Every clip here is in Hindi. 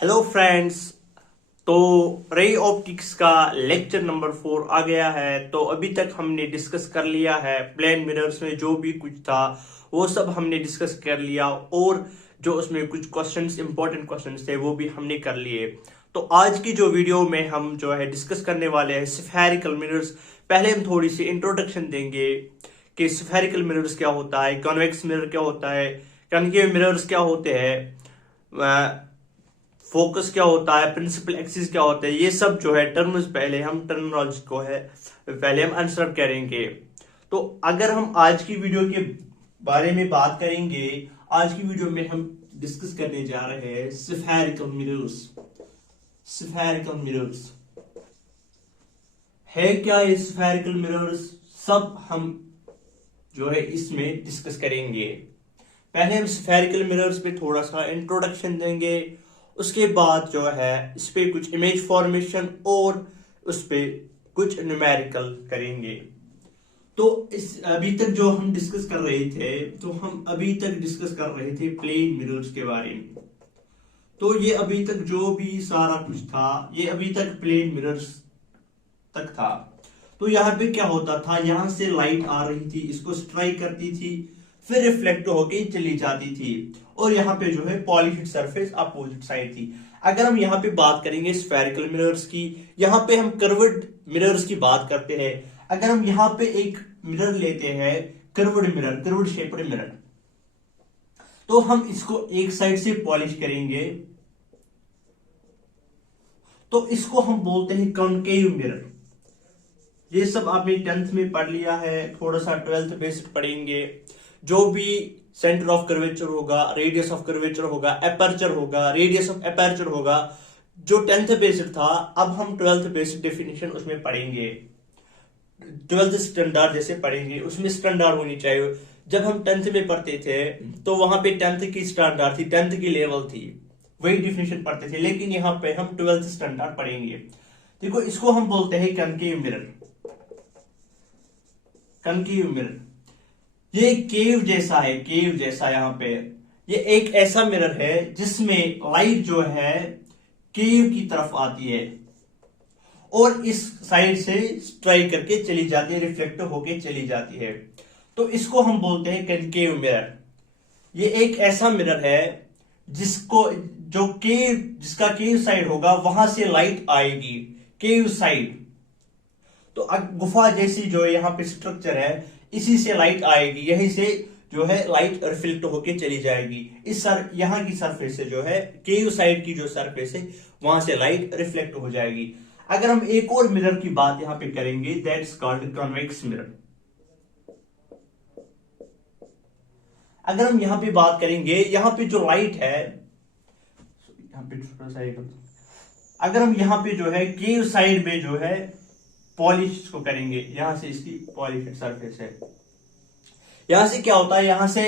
Hello friends. तो रे ऑप्टिक्स का लेक्चर नंबर 4 आ गया है। तो अभी तक हमने डिस्कस कर लिया है प्लेन मिरर्स में जो भी कुछ था वो सब हमने डिस्कस कर लिया, और जो उसमें कुछ क्वेश्चंस इंपॉर्टेंट क्वेश्चंस थे वो भी हमने कर लिए। तो आज की जो वीडियो में हम जो है डिस्कस करने वाले हैं स्फेरिकल मिरर्स। पहले हम थोड़ी सी इंट्रोडक्शन देंगे कि स्फेरिकल मिरर्स क्या होता है, कॉन्वेक्स मिरर क्या होता है, कॉन्केव मिरर्स क्या होते हैं, फोकस क्या होता है, प्रिंसिपल एक्सिस क्या होता है। ये सब जो है टर्म्स पहले हम टर्मिनोलॉजी को है पहले हम आंसर करेंगे। तो अगर हम आज की वीडियो के बारे में बात करेंगे, आज की वीडियो में हम डिस्कस करने जा रहे हैं स्फेरिकल मिरर्स। स्फेरिकल मिरर्स है क्या, ये स्फेरिकल मिरर्स सब हम जो है इसमें डिस्कस करेंगे। पहले हम स्फेरिकल मिरर्स पे थोड़ा सा इंट्रोडक्शन देंगे, उसके बाद जो है इस पे कुछ इमेज फॉर्मेशन और उस पे कुछ न्यूमेरिकल करेंगे। तो इस अभी तक जो हम डिस्कस कर रहे थे, तो हम अभी तक डिस्कस कर रहे थे प्लेन मिरर्स के बारे में। तो ये अभी तक जो भी सारा कुछ था ये अभी तक प्लेन मिरर्स तक था। तो यहाँ पे क्या होता था, यहां से लाइट आ रही थी, इसको स्ट्राइक करती थी, फिर रिफ्लेक्ट होके चली जाती थी, और यहाँ पे जो है पॉलिश्ड सरफेस अपोजिट साइड थी। अगर हम यहाँ पे बात करेंगे स्फेरिकल मिरर्स की, यहाँ पे हम कर्व्ड मिरर्स की बात करते हैं। अगर हम यहाँ पे एक मिरर लेते हैं, curved mirror, curved shaped mirror, तो हम इसको एक साइड से पॉलिश करेंगे, तो इसको हम बोलते हैं कॉनकेव मिरर। ये सब आपने 10th में पढ़ लिया है, थोड़ा सा 12th बेसिक पढ़ेंगे। जो भी सेंटर ऑफ कर्वेचर होगा, रेडियस ऑफ कर्वेचर होगा, एपर्चर होगा, रेडियस ऑफ एपर्चर होगा, जो 10th बेसिक था, अब हम 12th बेसिक डेफिनेशन उसमें पढ़ेंगे। 12th स्टैंडर्ड जैसे पढ़ेंगे, उसमें स्टैंडर्ड होनी चाहिए। जब हम 10th में पढ़ते थे तो वहां पे 10th की स्टैंडर्ड थी, 10th की लेवल थी, वही डिफिनेशन पढ़ते थे। लेकिन यहाँ पे हम 12th स्टैंडर्ड पढ़ेंगे। देखो, इसको हम बोलते हैं कनकेव मिरर। कनकेव मिरर ये केव जैसा है, केव जैसा। यहाँ पे ये एक ऐसा मिरर है जिसमें लाइट जो है केव की तरफ आती है और इस साइड से स्ट्राइक करके चली जाती है, रिफ्लेक्ट होके चली जाती है। तो इसको हम बोलते हैं कनकेव मिरर। ये एक ऐसा मिरर है जिसको जो केव जिसका केव साइड होगा वहां से लाइट आएगी, केव साइड। तो गुफा जैसी जो यहाँ पे स्ट्रक्चर है, इसी से लाइट आएगी, यहीं से जो है लाइट रिफ्लेक्ट होके चली जाएगी। यहाँ की सरफेस से जो है केव साइड की जो सरफेस है वहां से लाइट रिफ्लेक्ट हो जाएगी। अगर हम एक और मिरर की बात यहाँ पे करेंगे, दैट्स कॉल्ड कॉन्वेक्स मिरर। अगर हम यहाँ पे बात करेंगे, यहाँ पे जो लाइट है, यहाँ पे थोड़ा सा अगर हम यहाँ पे जो है केव साइड में जो है पॉलिश को करेंगे, यहां से इसकी पॉलिश सरफेस है, यहां से क्या होता है, यहां से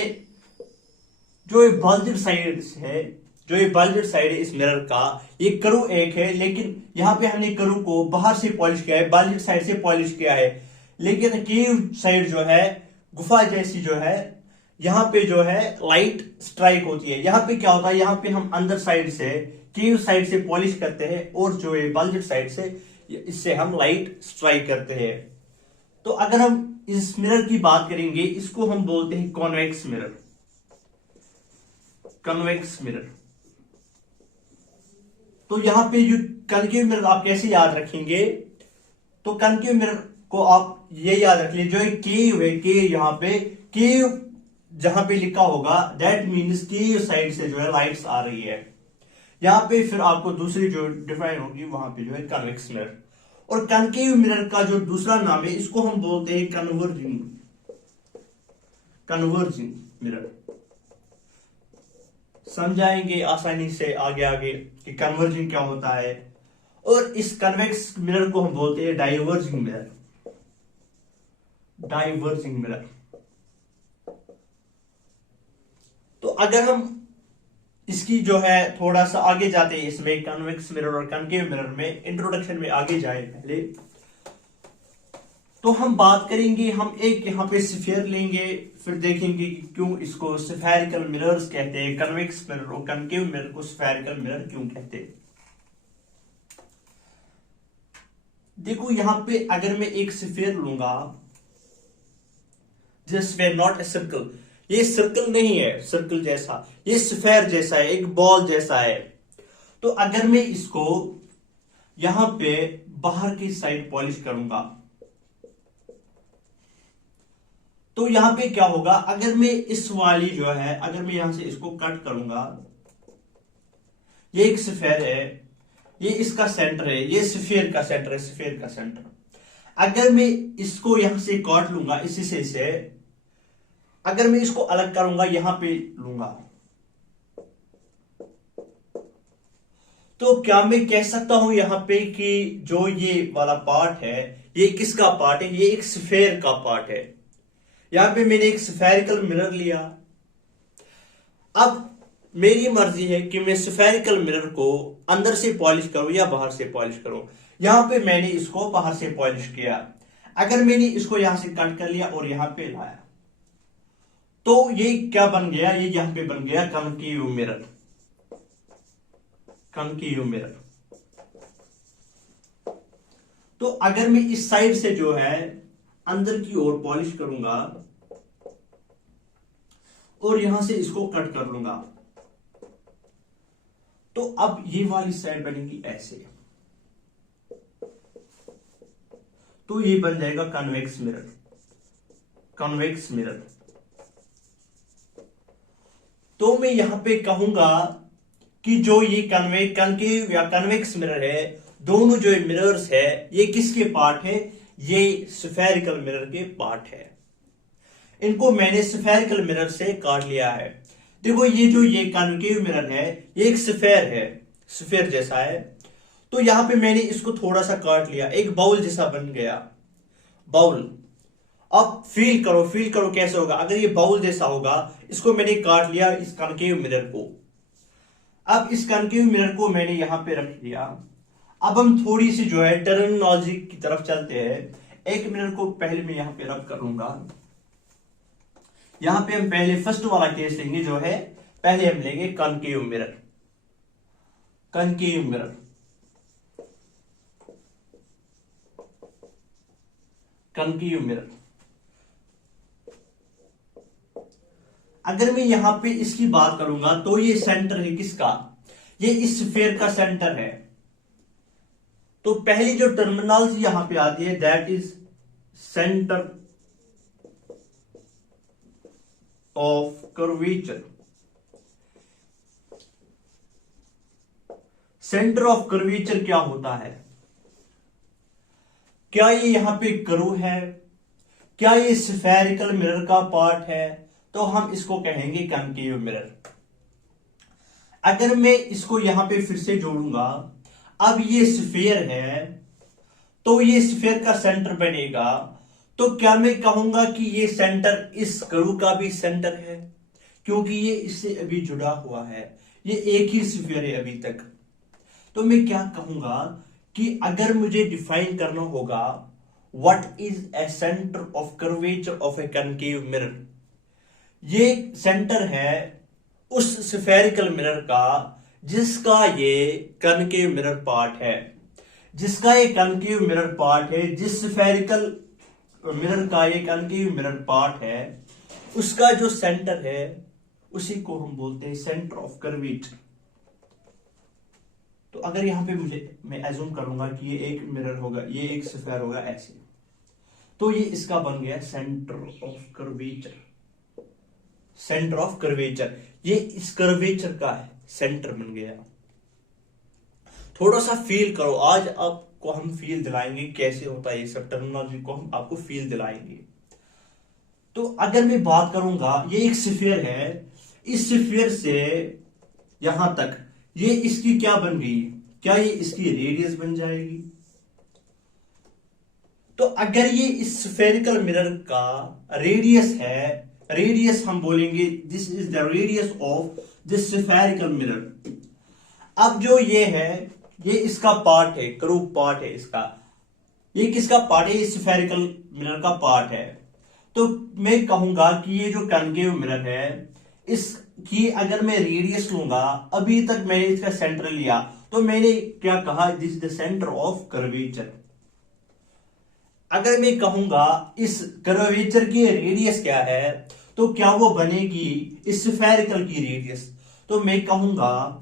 जो ये बल्ज्ड साइड है, जो ये बल्ज्ड साइड है इस मिरर का, ये कर्व एक है, लेकिन यहां पे हमने कर्व को बाहर से पॉलिश किया है, बल्ज्ड साइड से पॉलिश किया है। लेकिन केव साइड जो है, गुफा जैसी जो है, यहां पे जो है लाइट स्ट्राइक होती है। यहां पे क्या होता है, यहां पे हम अंदर साइड से केव साइड से पॉलिश करते हैं, और जो ये बल्ज्ड साइड से इससे हम लाइट स्ट्राइक करते हैं। तो अगर हम इस मिरर की बात करेंगे, इसको हम बोलते हैं कॉन्वेक्स मिरर। Convex mirror. तो यहां पे जो कनकेव मिरर आप कैसे याद रखेंगे, तो कनकेव मिरर को आप ये याद रख लीजिए, जो केव है, केव यहाँ पे केव जहां पे लिखा होगा दैट मीन्स केव साइड से जो है लाइट्स आ रही है। यहां पे फिर आपको दूसरी जो डिफाइन होगी वहां पे जो है कन्वेक्स मिरर। और कनकेव मिरर का जो दूसरा नाम है, इसको हम बोलते हैं कन्वर्जिंग। कन्वर्जिंग मिरर समझाएंगे आसानी से आगे आगे कि कन्वर्जिंग क्या होता है। और इस कन्वेक्स मिरर को हम बोलते हैं डाइवर्जिंग मिरर। Diverging mirror. तो अगर हम इसकी जो है थोड़ा सा आगे जाते हैं, इसमें कन्वेक्स मिरर और कनकेव मिरर में इंट्रोडक्शन में आगे जाए पहले, तो हम बात करेंगे, हम एक यहाँ पे स्फीयर लेंगे, फिर देखेंगे कि क्यों इसको स्फेरिकल मिरर्स कहते हैं, कन्वेक्स मिरर और कनकेव मिरर को स्फेरिकल मिरर क्यों कहते हैं। देखो यहाँ पे अगर मैं एक स्फीयर लूंगा, this way not a circle, ये सर्कल नहीं है सर्कल जैसा, ये स्फेयर जैसा है, एक बॉल जैसा है। तो अगर मैं इसको यहां पे बाहर की साइड पॉलिश करूंगा तो यहां पे क्या होगा, अगर मैं इस वाली जो है, अगर मैं यहां से इसको कट करूंगा, ये एक स्फीयर है, ये इसका सेंटर है, ये स्फीयर का सेंटर है, स्फीयर का सेंटर। अगर मैं इसको यहां से काट लूंगा, इसी से अगर मैं इसको अलग करूंगा, यहां पे लूंगा, तो क्या मैं कह सकता हूं यहां पे कि जो ये वाला पार्ट है, ये किसका पार्ट है, ये एक स्फीयर का पार्ट है। यहां पे मैंने एक स्फेरिकल मिरर लिया, अब मेरी मर्जी है कि मैं स्फेरिकल मिरर को अंदर से पॉलिश करूं या बाहर से पॉलिश करूं। यहां पे मैंने इसको बाहर से पॉलिश किया। अगर मैंने इसको यहां से कट कर लिया और यहां पे लाया, तो ये क्या बन गया, ये यहां पे बन गया कनकेव मिरर, कनकेव मिरर। तो अगर मैं इस साइड से जो है अंदर की ओर पॉलिश करूंगा और यहां से इसको कट कर लूंगा, तो अब ये वाली साइड बनेगी ऐसे, तो ये बन जाएगा कन्वेक्स मिरर, कन्वेक्स मिरर। तो मैं यहां पे कहूंगा कि जो ये कनकेव या कन्वेक्स मिरर है, दोनों जो मिरर्स है, ये किसके पार्ट है, ये स्फेरिकल मिरर के पार्ट है। इनको मैंने स्फेरिकल मिरर से काट लिया है। देखो ये कनकेव मिरर है, ये एक स्फेयर है, स्फेयर जैसा है। तो यहां पे मैंने इसको थोड़ा सा काट लिया, एक बाउल जैसा बन गया, बाउल। अब फील करो कैसे होगा अगर ये बाउल जैसा होगा। इसको मैंने काट लिया, इस कनकेव मिरर को। अब इस कनकेव मिरर को मैंने यहां पे रख दिया। अब हम थोड़ी सी जो है टर्मिनोलॉजी की तरफ चलते हैं। एक मिरर को पहले मैं यहां पे रब करूंगा। यहां पे हम पहले फर्स्ट वाला केस लेंगे, जो है पहले हम लेंगे concave mirror, concave mirror, concave mirror. अगर मैं यहां पे इसकी बात करूंगा तो ये सेंटर है किसका, ये इस स्फीयर का सेंटर है। तो पहली जो टर्मिनोलॉजी यहां पे आती है, that is centre of curvature. Centre of curvature क्या होता है, क्या ये यहां पे कर्व है, क्या ये स्फेरिकल मिरर का पार्ट है, तो हम इसको कहेंगे कनकेव मिरर। अगर मैं इसको यहां पे फिर से जोड़ूंगा, अब ये स्फीयर है, तो ये स्फीयर का सेंटर बनेगा। तो क्या मैं कहूंगा कि ये सेंटर इस कर्व का भी सेंटर है, क्योंकि ये इससे अभी जुड़ा हुआ है, ये एक ही स्फीयर है अभी तक। तो मैं क्या कहूंगा कि अगर मुझे डिफाइन करना होगा what is a centre of curvature of A concave mirror, ये सेंटर है उस स्फेरिकल मिरर का जिसका ये कनकेव मिरर पार्ट है, जिसका ये कनकेव मिरर पार्ट है, जिस स्फेरिकल मिरर का ये कनकेव मिरर पार्ट है, उसका जो सेंटर है उसी को हम बोलते हैं सेंटर ऑफ कर्वेचर। तो अगर यहां पे मैं एज्यूम करूंगा कि ये एक मिरर होगा, ये एक स्फीयर होगा ऐसे, तो ये इसका बन गया centre of curvature, centre of curvature. ये इस कर्वेचर का है सेंटर बन गया। थोड़ा सा फील करो, आज आपको हम फील दिलाएंगे कैसे होता है ये सब, टर्मिनोलॉजी को हम आपको फील दिलाएंगे। तो अगर मैं बात करूंगा, ये एक स्फीयर है, इस स्फीयर से यहां तक ये इसकी क्या बन गई, क्या ये इसकी रेडियस बन जाएगी। तो अगर ये इस स्फेरिकल मिरर का रेडियस है, रेडियस हम बोलेंगे this is the radius of this spherical mirror. अब जो ये है, ये इसका पार्ट है, कर्व पार्ट है इसका। ये किसका पार्ट है? ये स्फेरिकल मिरर का पार्ट है। तो मैं कहूंगा कि ये जो कॉन्केव मिरर है, इसकी अगर मैं रेडियस लूंगा, अभी तक मैंने इसका सेंटर लिया, तो मैंने क्या कहा? This the centre of curvature. अगर मैं कहूंगा इस कर्वेचर की रेडियस क्या है, तो क्या वो बनेगी इस स्फेरिकल की रेडियस? तो मैं कहूंगा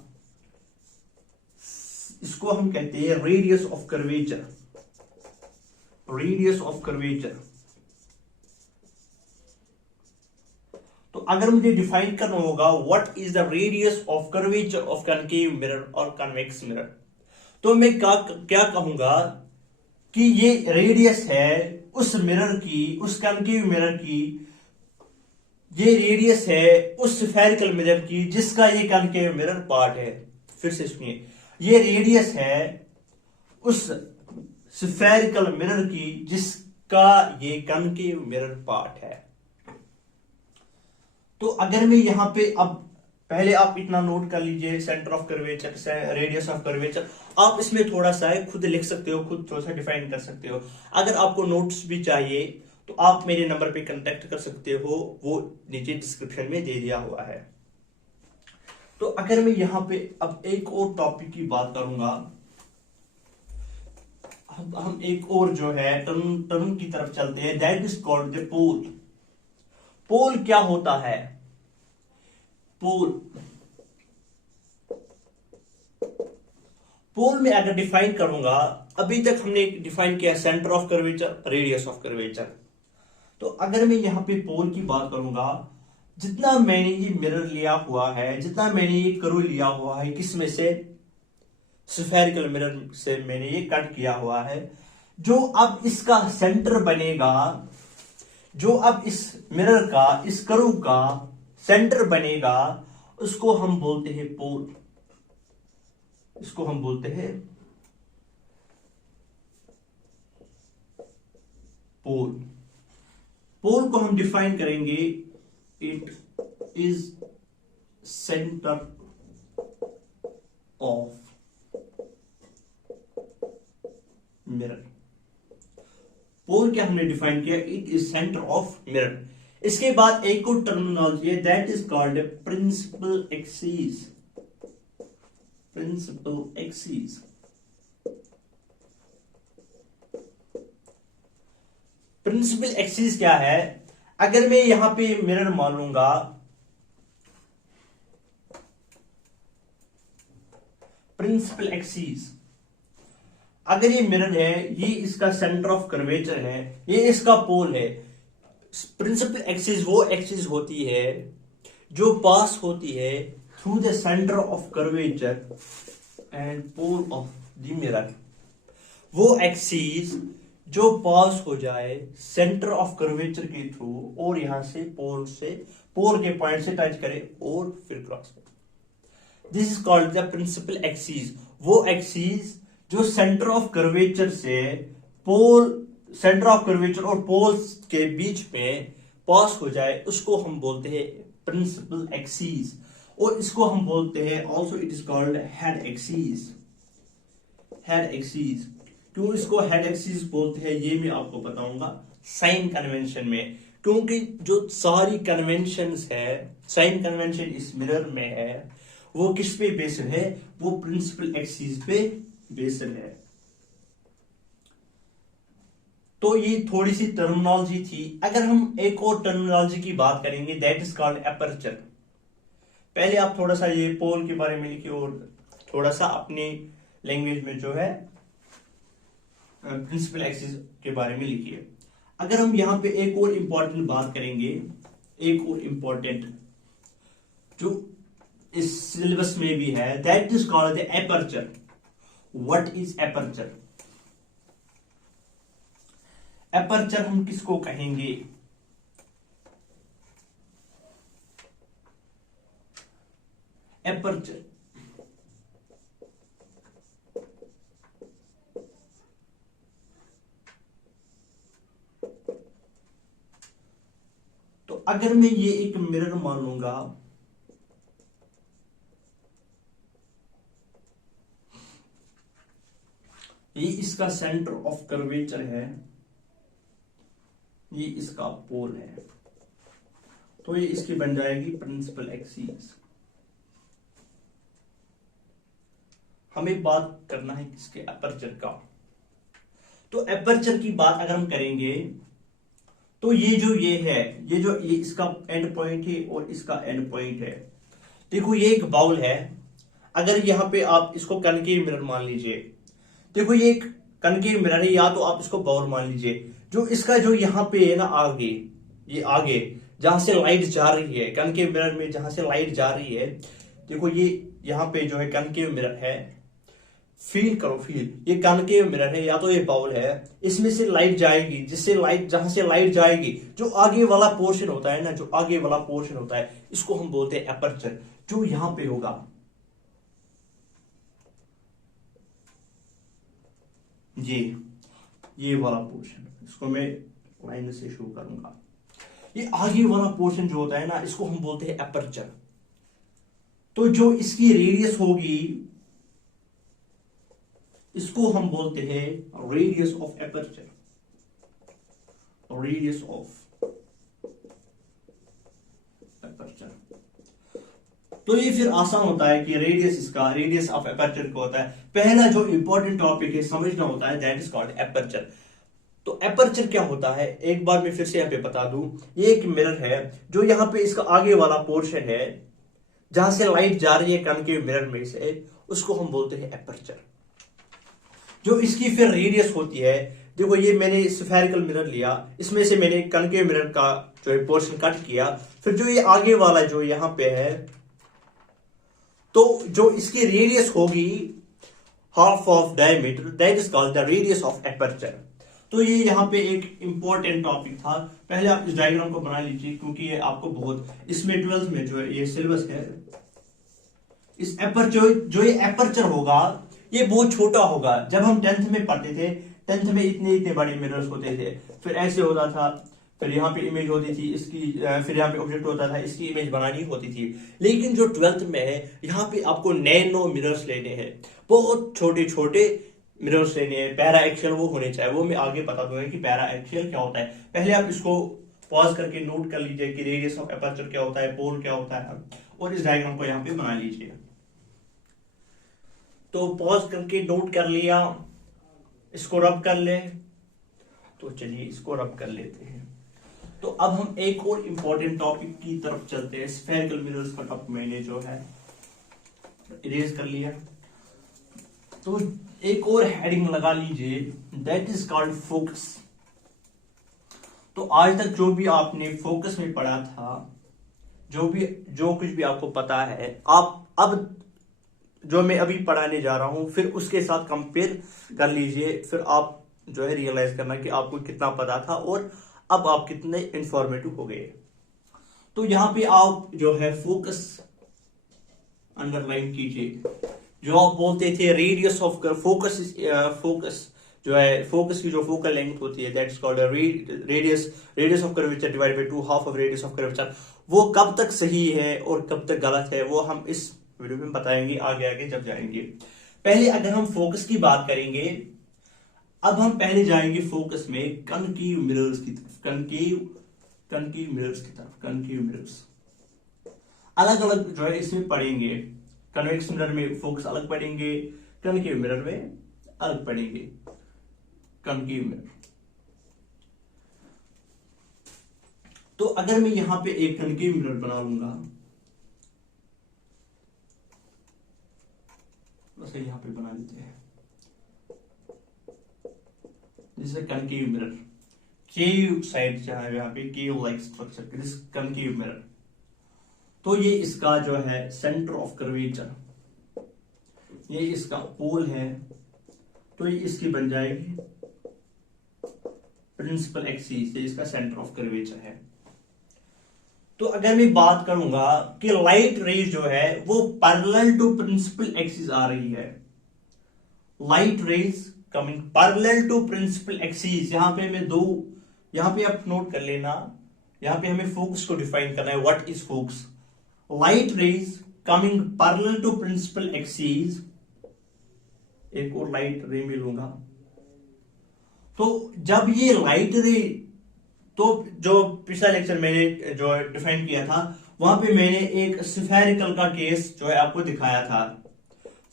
इसको हम कहते हैं radius of curvature. Radius of curvature. तो अगर मुझे डिफाइन करना होगा what is the radius of curvature of concave mirror और कॉन्वेक्स मिरर, तो मैं क्या कहूंगा कि ये रेडियस है उस मिरर की, उस कॉन्केव मिरर की, ये रेडियस है उस स्फेरिकल मिरर की जिसका ये कॉन्केव मिरर पार्ट है। फिर से सुनिए, ये रेडियस है उस स्फेरिकल मिरर की जिसका ये कॉन्केव मिरर पार्ट है। तो अगर मैं यहां पे, अब पहले आप इतना नोट कर लीजिए, centre of curvature, radius of curvature. आप इसमें थोड़ा सा खुद लिख सकते हो, खुद थोड़ा सा डिफाइन कर सकते हो। अगर आपको नोट्स भी चाहिए तो आप मेरे नंबर पे कांटेक्ट कर सकते हो, वो नीचे डिस्क्रिप्शन में दे दिया हुआ है। तो अगर मैं यहां पे अब एक और टॉपिक की बात करूंगा, हम एक और जो है टर्म की तरफ चलते हैं, दैट इज कॉल्ड द पोल। पोल क्या होता है? पोल, पोल में अगर डिफाइन करूंगा, अभी तक हमने डिफाइन किया centre of curvature, radius of curvature. तो अगर मैं यहां पे पोल की बात करूंगा, जितना मैंने ये मिरर लिया हुआ है, जितना मैंने ये कर्व लिया हुआ है, किसमें से? स्फेरिकल मिरर से मैंने ये कट किया हुआ है। जो अब इसका सेंटर बनेगा, जो अब इस मिरर का, इस कर्व का सेंटर बनेगा, उसको हम बोलते हैं पोल। इसको हम बोलते हैं पोल। पोल को हम डिफाइन करेंगे, it is centre of mirror. Pole क्या हमने डिफाइन किया? It is centre of mirror. इसके बाद एक और टर्मिनोलॉजी है, that is called principal axis. Principal axis. Principal axis क्या है? अगर मैं यहां पे मिरर मान लूंगा, प्रिंसिपल एक्सिस, अगर ये मिरर है, ये इसका सेंटर ऑफ कर्वेचर है, ये इसका पोल है। प्रिंसिपल एक्सिस वो एक्सिस होती है जो पास होती है through the centre of curvature and pole of the mirror. वो एक्सिस जो पास हो जाए सेंटर ऑफ कर्वेचर के थ्रू और यहां से पोल के पॉइंट से टच करे और फिर क्रॉस करे। This is called the principal axis. वो एक्सिस जो सेंटर ऑफ कर्वेचर से पोल, सेंटर ऑफ कर्वेचर और पोल्स के बीच में पास हो जाए, उसको हम बोलते हैं प्रिंसिपल एक्सिस। और इसको हम बोलते हैं also it is called head axis. Head axis. क्यों इसको हेड एक्सिस बोलते हैं ये मैं आपको बताऊंगा साइन कन्वेंशन में, क्योंकि जो सारी कन्वेंशंस है, साइन कन्वेंशन इस मिरर में है, वो किस पे बेस्ड है? वो प्रिंसिपल एक्सिस पे बेस्ड है। तो ये थोड़ी सी टर्मिनोलॉजी थी। अगर हम एक और टर्मिनोलॉजी की बात करेंगे, दैट इज कॉल्ड एपर्चर। पहले आप थोड़ा सा ये पोल के बारे में लिखिए और थोड़ा सा अपनी लैंग्वेज में जो है प्रिंसिपल एक्सिस के बारे में लिखिए। अगर हम यहां पे एक और इंपॉर्टेंट बात करेंगे, एक और इंपॉर्टेंट जो इस सिलेबस में भी है, that is called the aperture. What is aperture? Aperture हम किसको कहेंगे? एपर्चर तो अगर मैं ये एक मिरर मान लूंगा, ये इसका सेंटर ऑफ कर्वेचर है, ये इसका पोल है, तो ये इसकी बन जाएगी प्रिंसिपल एक्सिस। हमें बात करना है किसके, एपर्चर का। तो एपर्चर की बात अगर हम करेंगे तो ये जो ये इसका एंड पॉइंट है और इसका एंड पॉइंट है। देखो ये एक बाउल है, अगर यहां पे आप इसको कनकेव मिरर मान लीजिए, देखो ये एक कनकेव मिरर है, या तो आप इसको बाउल मान लीजिए। जो इसका जो यहाँ पे है ना आगे, ये आगे जहां से लाइट जा रही है कनकेव मिरर में, जहां से लाइट जा रही है, देखो ये यहाँ पे जो है कनकेव मिरर है, फील करो, फील, ये कनकेव मिरर है या तो ये बाउल है, इसमें से लाइट जाएगी, जिससे लाइट, जहां से लाइट जाएगी, जो आगे वाला पोर्शन होता है ना, जो आगे वाला पोर्शन होता है, इसको हम बोलते हैं एपर्चर। जो यहां पे होगा, ये वाला पोर्शन, इसको मैं लाइन से शो करूंगा, ये आगे वाला पोर्शन जो होता है ना, इसको हम बोलते हैं एपर्चर। तो जो इसकी रेडियस होगी, इसको हम बोलते हैं radius of aperture, radius of aperture. तो ये फिर आसान होता है कि रेडियस ऑफ एपर्चर क्या होता है। पहला जो इंपॉर्टेंट टॉपिक है समझना होता है, दैट इज कॉल्ड एपर्चर। तो एपर्चर क्या होता है, एक बार मैं फिर से यहाँ पे बता दूं, ये एक मिरर है, जो यहाँ पे इसका आगे वाला पोर्शन है, जहां से लाइट जा रही है कनकेव मिरर में से, उसको हम बोलते हैं एपर्चर। जो इसकी फिर रेडियस होती है, देखो ये मैंने स्फेरिकल मिरर लिया, इसमें से मैंने कनकेव मिरर का जो है पोर्शन कट किया, फिर जो ये आगे वाला जो यहां पे है, तो जो इसकी रेडियस होगी half of diameter, that is called the radius of aperture. तो ये यहाँ पे एक इंपॉर्टेंट टॉपिक था, पहले आप इस डायग्राम को बना लीजिए, क्योंकि ये आपको बहुत, इसमें 12th में जो है ये सिलेबस है, इस एपर्चर, जो ये एपर्चर होगा ये बहुत छोटा होगा। जब हम 10th में पढ़ते थे, 10th में इतने बड़े मिरर्स होते थे, फिर ऐसे होता था, फिर यहाँ पे इमेज होती थी इसकी, फिर यहाँ पे ऑब्जेक्ट होता था, इसकी इमेज बनानी होती थी। लेकिन जो 12th में है, यहाँ पे आपको नैनो मिरर्स लेने हैं, बहुत छोटे छोटे मिरर्स लेने हैं। पैरा एक्शियल वो होने चाहिए, वो मैं आगे बता दूंगा कि पैरा एक्शियल क्या होता है। पहले आप इसको पॉज करके नोट कर लीजिए कि रेडियस ऑफ एपर्चर क्या होता है, पोल क्या होता है, और इस डायग्राम को यहाँ पे बना लीजिए। तो पॉज करके नोट कर लिया, इसको रब कर ले, तो चलिए इसको रब कर लेते हैं। तो अब हम एक और इंपॉर्टेंट टॉपिक की तरफ चलते हैं। स्फेरिकल मिरर्स का टॉपिक मैंने जो है इरेज कर लिया, तो एक और हेडिंग लगा लीजिए, दैट इज कॉल्ड फोकस। तो आज तक जो भी आपने फोकस में पढ़ा था, जो कुछ भी आपको पता है, आप अब जो मैं अभी पढ़ाने जा रहा हूं, फिर उसके साथ कंपेयर कर लीजिए, फिर आप जो है रियलाइज करना कि आपको कितना पता था और अब आप कितने इंफॉर्मेटिव हो गए। तो यहां पे आप जो है फोकस अंडरलाइन कीजिए। जो आप बोलते थे रेडियस ऑफ फोकस जो है, फोकस की जो फोकल लेंथ होती है, that's called radius of curvature divided by 2, half of radius of curvature. वो कब तक सही है और कब तक गलत है, वो हम इस वीडियो में बताएंगे आगे जब जाएंगे। पहले अगर हम फोकस की बात करेंगे, अब हम पहले जाएंगे फोकस में कनकेव मिरर्स की तरफ, कनकेव मिरर्स अलग अलग जो है इसमें पढ़ेंगे। कन्वेक्स मिरर में फोकस अलग पढ़ेंगे, कनकेव मिरर में अलग पढ़ेंगे। कनकेव मिरर, तो अगर मैं यहां पे एक कनकेव मिरर बना लूंगा, बस यहां पे बना लेते हैं, जैसे कनकेव मिरर, केव साइड जहां है, यहाँ पे cave like structure, this concave mirror. तो ये इसका जो है सेंटर ऑफ कर्वेचर, ये इसका पोल है, तो ये इसकी बन जाएगी प्रिंसिपल एक्सिस, ये इसका सेंटर ऑफ कर्वेचर है। तो अगर मैं बात करूंगा कि लाइट रेज जो है वो पैरेलल टू प्रिंसिपल एक्सिस आ रही है, light rays coming parallel to principal axis. यहां पे मैं दो, यहां पे आप नोट कर लेना, यहां पे हमें फोकस को डिफाइन करना है, what is focus. Light rays coming parallel to principal axis, एक और लाइट रे में लूंगा, तो जब ये लाइट रे, तो जो पिछला लेक्चर मैंने जो डिफाइन किया था वहां पे मैंने एक स्फेरिकल का केस जो है आपको दिखाया था।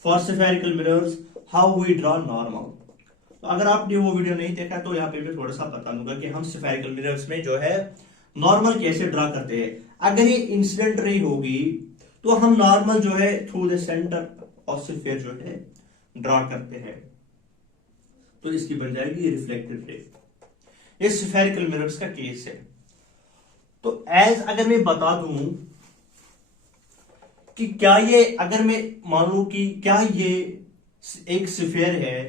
For spherical mirrors how we draw normal. तो अगर आपने वो वीडियो नहीं देखा तो यहाँ पे मैं थोड़ा सा बता दूंगा कि हम स्फेरिकल मिरर्स में जो है नॉर्मल कैसे ड्रॉ करते हैं। अगर ये इंसिडेंट रे होगी तो हम नॉर्मल जो है through the centre of sphere जो है ड्रॉ करते हैं, तो इसकी बन जाएगी रिफ्लेक्टेड रे। ये स्फेरिकल मिरर्स का केस है। तो एज अगर मैं बता दूं कि क्या ये, अगर मैं मान लूं कि क्या ये एक स्फीयर है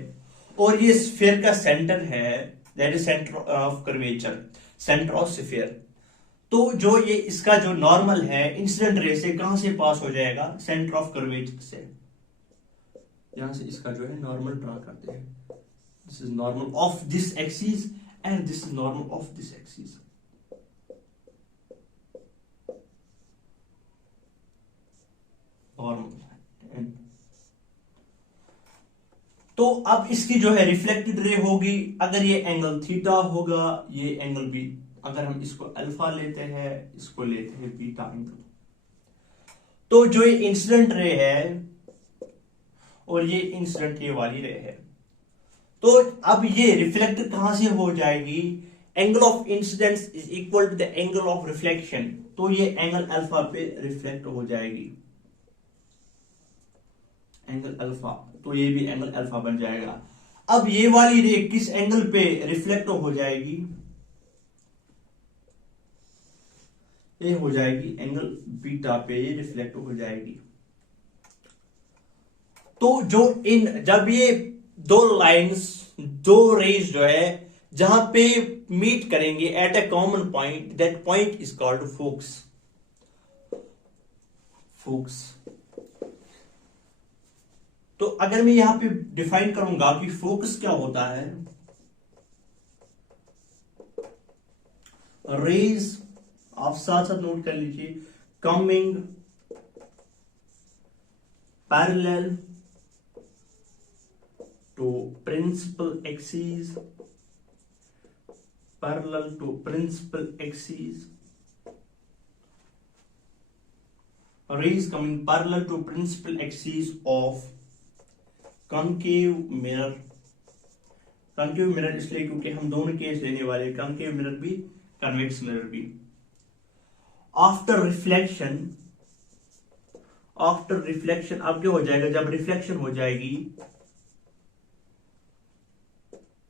और ये स्फीयर का सेंटर है, that is centre of curvature, centre of sphere, तो जो ये इसका जो नॉर्मल है इंसिडेंट रे से कहां से पास हो जाएगा, सेंटर ऑफ कर्वेचर से। यहां से इसका जो है नॉर्मल ड्रॉ करते हैं। This is normal of this axis and this is normal of this axis. Normal. तो अब इसकी जो है रिफ्लेक्टेड रे होगी, अगर ये एंगल थीटा होगा, ये एंगल भी, अगर हम इसको अल्फा लेते हैं, इसको लेते हैं बीटा एंगल, तो जो ये इंसिडेंट रे है और ये इंसिडेंट ये वाली रे है, तो अब ये रिफ्लेक्ट कहां से हो जाएगी, angle of incidence is equal to the angle of reflection, तो ये एंगल अल्फा पे रिफ्लेक्ट हो जाएगी, एंगल अल्फा, तो ये भी एंगल अल्फा बन जाएगा। अब ये वाली रे किस एंगल पे रिफ्लेक्ट हो जाएगी, ये हो जाएगी एंगल बीटा पे, ये रिफ्लेक्ट हो जाएगी। तो जो जब ये दो लाइंस, दो रेज जो है जहां पे मीट करेंगे at a common point, that point is called focus. Focus. तो अगर मैं यहां पे डिफाइन करूंगा कि फोकस क्या होता है, रेज, आप साथ साथ नोट कर लीजिए, coming parallel to principal axis, parallel to principal axis, rays coming parallel to principal axis of concave mirror। concave mirror इसलिए क्योंकि हम दोनों केस लेने वाले, concave mirror भी convex mirror भी। आफ्टर रिफ्लेक्शन, आफ्टर रिफ्लेक्शन अब क्या हो जाएगा, जब रिफ्लेक्शन हो जाएगी,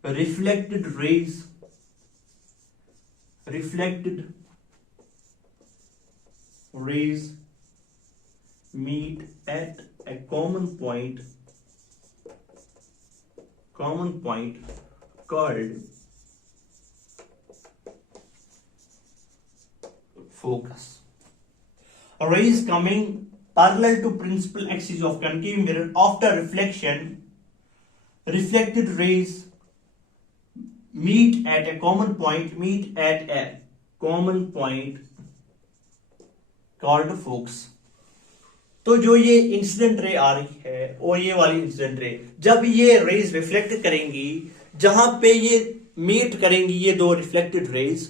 reflected raise, reflected raise meet at a common point called focus. Rays coming parallel to principal axis of concave mirror after reflection, reflected rays meet at a common point called focus। तो जो ये इंसिडेंट रे आ रही है और ये वाली इंसिडेंट रे, जब ये रेज रिफ्लेक्ट करेंगी, जहां पे ये मीट करेंगी ये दो रिफ्लेक्टेड रेज,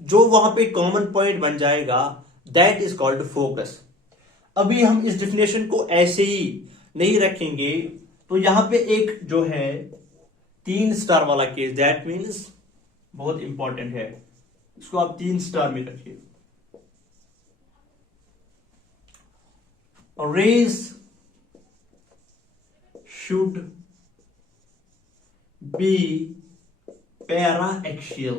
जो वहां पे कॉमन पॉइंट बन जाएगा, दैट इज कॉल्ड फोकस। अभी हम इस डेफिनेशन को ऐसे ही नहीं रखेंगे, तो यहां पे एक जो है 3 स्टार वाला केस, दैट मीन्स बहुत इंपॉर्टेंट है, इसको आप 3 स्टार में रखिए। Rays should be para-axial,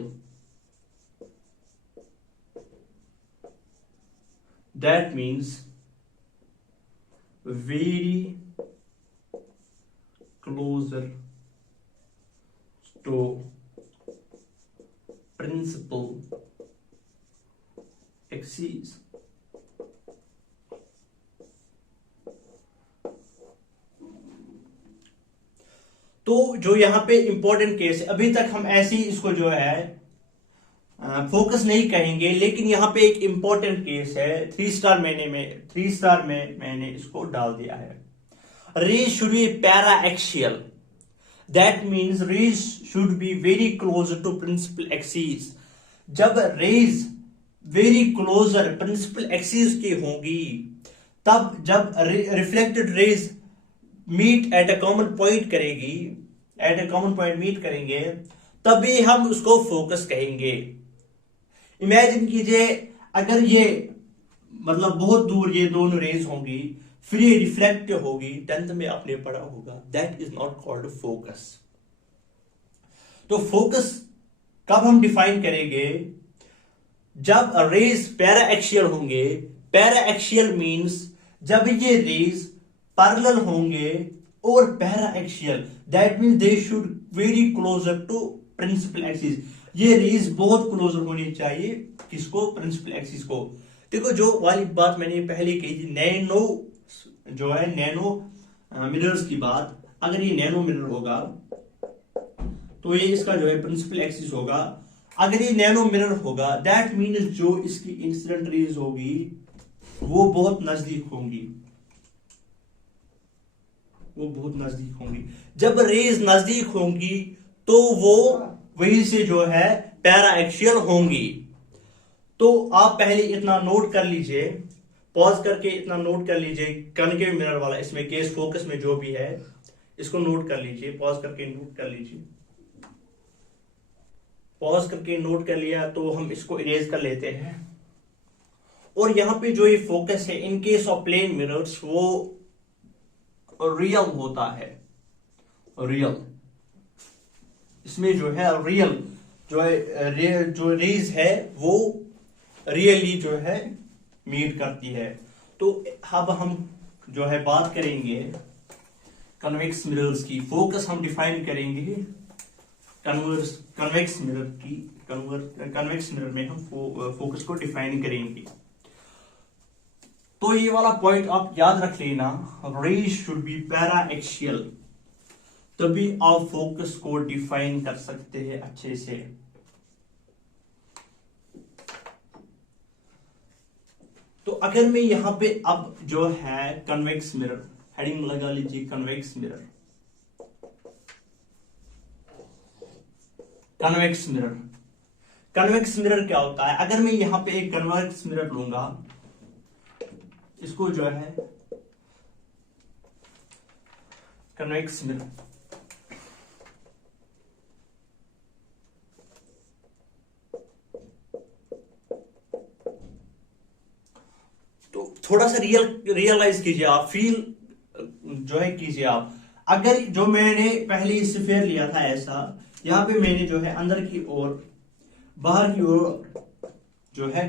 that means very closer to principal axis। तो जो यहां पे इंपॉर्टेंट केस है, अभी तक हम ऐसे ही इसको जो है फोकस नहीं कहेंगे, लेकिन यहां पे एक इंपॉर्टेंट केस है, 3 स्टार में मैंने इसको डाल दिया है। Ray should be paraxial, that means rays should be very closer to principal axis. जब rays very closer principal axis की होंगी, तब जब reflected rays meet at a common point करेगी, at a common point meet करेंगे, तभी हम उसको फोकस कहेंगे। इमेजिन कीजिए अगर ये मतलब बहुत दूर ये दोनों रेज होंगी, फिर ये रिफ्लेक्ट होगी, 10th में आपने पढ़ा होगा, that is not called focus. तो फोकस कब हम डिफाइन करेंगे? जब रेज पैरा एक्सियल होंगे। पैरा एक्सियल मीन्स जब ये रेज पैरेलल होंगे और paraxial, that means they should very closer to principal axis. ये रेज बहुत क्लोजर होनी चाहिए किसको? प्रिंसिपल एक्सिस को। देखो जो वाली बात मैंने पहले कही थी, नैनो जो है नैनो मिरर्स की बात, अगर ये नैनो मिरर होगा तो ये इसका जो है प्रिंसिपल एक्सिस होगा। अगर ये नैनो मिरर होगा, दैट मीन्स जो इसकी इंसिडेंट रेज होगी वो बहुत नजदीक होंगी, वो बहुत नजदीक होंगी। जब रेज नजदीक होंगी तो वो वहीं से जो है पैरा एक्सियल होंगी। तो आप पहले इतना नोट कर लीजिए, पॉज करके इतना नोट कर लीजिए, कनकेव मिरर वाला इसमें केस फोकस में जो भी है इसको नोट कर लीजिए, पॉज करके नोट कर लीजिए। पॉज करके नोट कर लिया तो हम इसको इरेज कर लेते हैं। और यहां पे जो ये फोकस है in case of plane mirrors वो रियल होता है, रियल। इसमें जो है रियल जो है जो रेज है वो रियली जो है मीट करती है। तो अब हम जो है बात करेंगे कन्वेक्स मिरर्स की। फोकस हम डिफाइन करेंगे कन्वेक्स मिरर की, कन्वेक्स मिरर में हम फोकस को डिफाइन करेंगे। तो ये वाला पॉइंट आप याद रख लेना, rays should be paraxial, तभी आप फोकस को डिफाइन कर सकते हैं अच्छे से। तो अगर मैं यहां पे अब जो है कन्वेक्स मिरर, हेडिंग लगा लीजिए convex mirror, convex mirror. Convex mirror क्या होता है? अगर मैं यहां पे एक कन्वेक्स मिरर लूंगा, इसको जो है कन्वेक्स मिरर, तो थोड़ा सा रियलाइज कीजिए आप, फील जो है कीजिए आप। अगर जो मैंने पहले स्फीयर लिया था ऐसा, यहां पे मैंने जो है अंदर की ओर बाहर की ओर जो है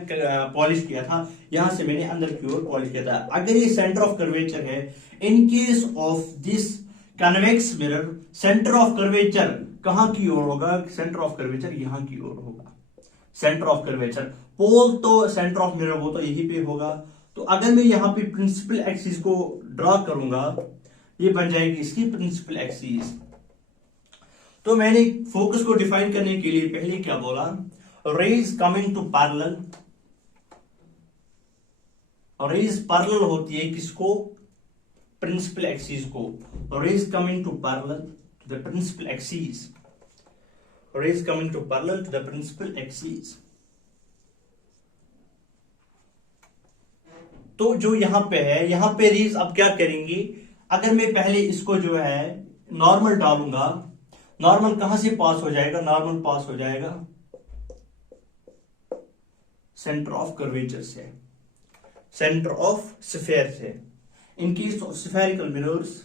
पॉलिश किया था, यहां से मैंने अंदर की ओर पॉलिश किया था। अगर ये सेंटर ऑफ कर्वेचर है, in case of this convex mirror, centre of curvature कहां की ओर होगा? सेंटर ऑफ कर्वेचर यहां की ओर होगा। सेंटर ऑफ कर्वेचर पोल तो सेंटर ऑफ मिरर वो तो यहीं पे होगा। तो अगर मैं यहां पे प्रिंसिपल एक्सिस को ड्रॉ करूंगा, ये बन जाएगी इसकी प्रिंसिपल एक्सिस। तो मैंने फोकस को डिफाइन करने के लिए पहले क्या बोला? Rays coming to parallel, rays parallel होती है किसको? प्रिंसिपल एक्सिस को। Rays coming to parallel to the principal axis, rays coming to parallel to the principal axis. तो जो यहां पे है, यहां पे रेज अब क्या करेंगी? अगर मैं पहले इसको जो है नॉर्मल डालूंगा, नॉर्मल कहां से पास हो जाएगा? नॉर्मल पास हो जाएगा सेंटर ऑफ कर्वेचर से, सेंटर ऑफ स्फीयर से। इन case of spherical mirrors,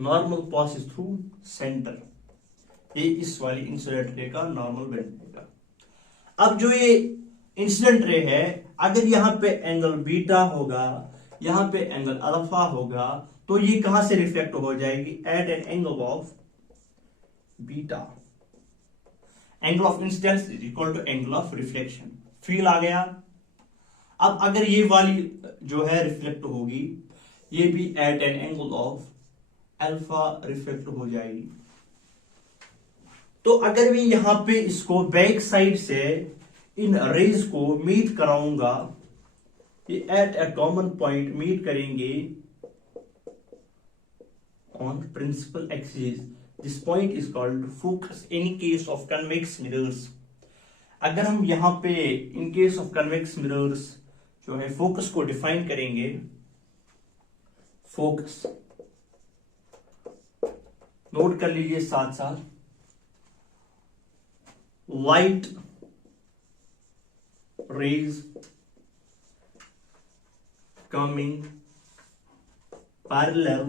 normal passes through centre. ये इस वाली इंसिडेंट रे का नॉर्मल बन जाएगा। अब जो ये इंसिडेंट रे है, अगर यहां पे एंगल बीटा होगा, यहां पे एंगल अल्फा होगा, तो ये कहां से रिफ्लेक्ट हो जाएगी? At an angle of beta. Angle of incidence is equal to angle of reflection. Feel आ गया? अब अगर ये वाली जो है रिफ्लेक्ट होगी, ये भी at an angle of alpha reflect हो जाएगी। तो अगर मैं यहां पे इसको बैक साइड से इन रेज को मीट कराऊंगा, ये at a common point meet करेंगे on principal axis, this point is called focus in case of convex mirrors. अगर हम यहाँ पे in case of convex mirrors जो है फोकस को डिफाइन करेंगे, फोकस नोट कर लीजिए साथ साथ, light rays coming parallel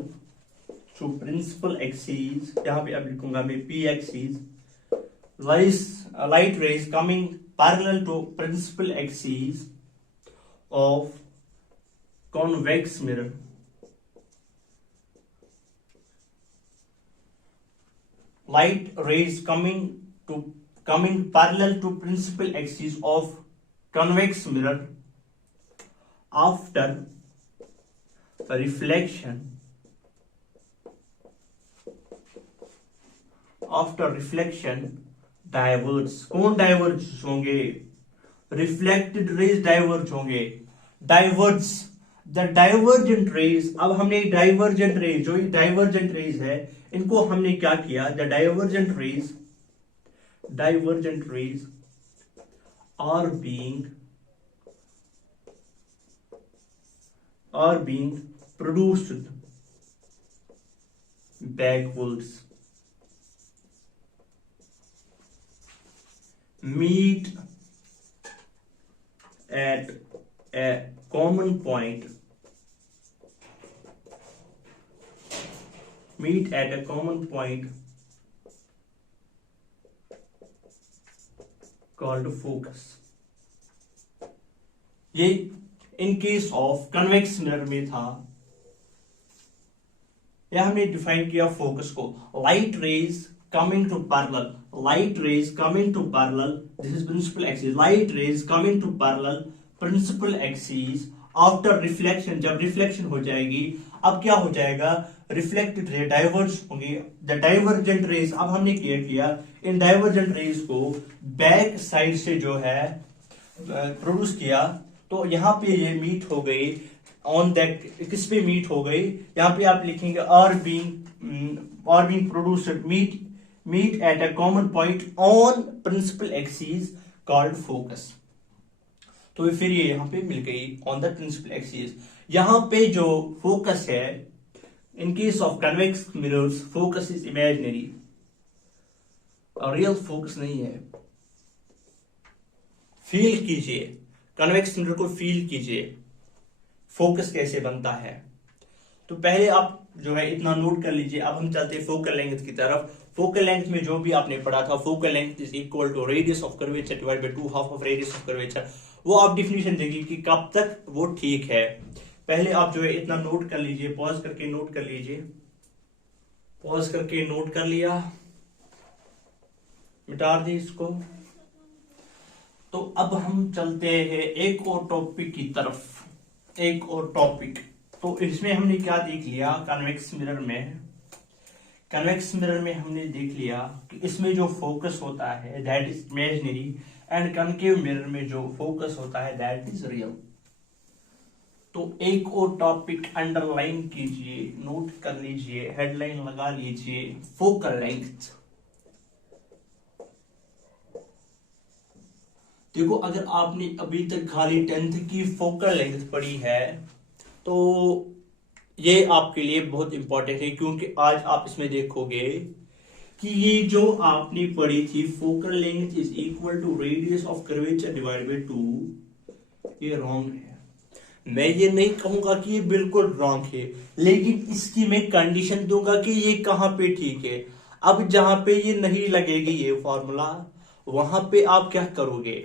to principal axis, यहाँ पे अब लिखूंगा मैं p axis, light rays coming parallel to principal axis of convex mirror, light rays coming parallel to principal axis of convex mirror after reflection diverge। कौन डाइवर्ज होंगे? रिफ्लेक्टेड रेज डाइवर्ज होंगे। Diverge the divergent rays. अब हमने डाइवर्जेंट रेज, जो डाइवर्जेंट रेज है, इनको हमने क्या किया? The divergent rays are being produced backwards, meet at a common point, called focus। ये in case of convex mirror में था। यह हमने डिफाइन किया फोकस को, light rays coming to parallel, this is principal axis, light rays coming to parallel principal axis after reflection. जब रिफ्लेक्शन हो जाएगी, अब क्या हो जाएगा? रिफ्लेक्टेड रे डाइवर्ज होंगी। द डाइवर्जेंट रेज, अब हमने किया इन डाइवर्जेंट रेज को बैक साइड से जो है प्रोड्यूस किया, तो यहां पे ये मीट हो गई ऑन दैट। किस पे मीट हो गई? यहां पे आप लिखेंगे are being produced meet at a common point on principal axis called focus. तो फिर ये यहां पे मिल गई ऑन द प्रिंसिपल एक्सिस। यहां पे जो फोकस है, in case of convex mirrors focus is imaginary, real focus नहीं है। फील कीजिए, कन्वेक्स मिरर को फील कीजिए, फोकस कैसे बनता है। तो पहले आप जो है इतना नोट कर लीजिए। अब हम चलते हैं फोकल लेंथ की तरफ। फोकल लेंथ में जो भी आपने पढ़ा था, focal length is equal to radius of curvature divide by 2 half of radius of curvature. वो आप डिफिनेशन देंगे कि कब तक वो ठीक है। पहले आप जो है इतना नोट कर लीजिए, पॉज करके नोट कर लीजिए। पॉज करके नोट कर लिया, मिटा दी इसको। तो अब हम चलते हैं एक और टॉपिक की तरफ, एक और टॉपिक। तो इसमें हमने क्या देख लिया? कन्वेक्स मिरर में हमने देख लिया कि इसमें जो फोकस होता है that is imaginary, and concave mirror में जो फोकस होता है दैट इज रियल। तो एक और टॉपिक अंडरलाइन कीजिए, नोट कर लीजिए, हेडलाइन लगा लीजिए, फोकल लेंथ। देखो, अगर आपने अभी तक खाली 10th की फोकल लेंथ पढ़ी है तो ये आपके लिए बहुत इंपॉर्टेंट है, क्योंकि आज आप इसमें देखोगे कि ये जो आपने पढ़ी थी focal length is equal to radius of curvature divide by 2, ये रॉन्ग है। मैं ये नहीं कहूंगा कि ये बिल्कुल रॉन्ग है, लेकिन इसकी मैं कंडीशन दूंगा कि ये कहां पे ठीक है। अब जहां पे ये नहीं लगेगी ये फॉर्मूला, वहां पे आप क्या करोगे?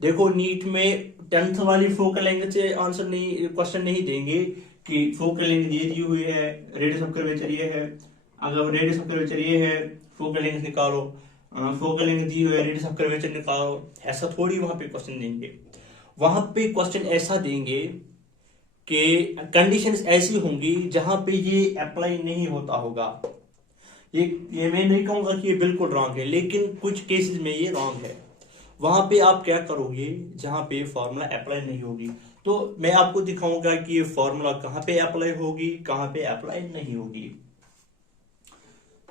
देखो, नीट में 10th वाली फोकल लेंथ से आंसर नहीं, क्वेश्चन नहीं देंगे कि फोकल लेंथ ये दी हुई है, रेडियस ऑफ कर्वेचर ये है, अगर रेडियस ऑफ कर्वेचर ये है फोकल लेंथ निकालो, फोकल लेंथ दी हुई है रेडियस ऑफ कर्वेचर निकालो। ऐसा थोड़ी वहां पे क्वेश्चन देंगे। वहां पे क्वेश्चन ऐसा देंगे कि कंडीशंस ऐसी होंगी जहां पे ये अप्लाई नहीं होता होगा। ये मैं नहीं कहूंगा कि ये बिल्कुल रॉन्ग है, लेकिन कुछ केसेस में ये रॉन्ग है। वहां पे आप क्या करोगे जहां पे फॉर्मूला अप्लाई नहीं होगी। तो मैं आपको दिखाऊंगा कि ये फॉर्मूला कहां पे अप्लाई होगी, कहां पे अप्लाई नहीं होगी।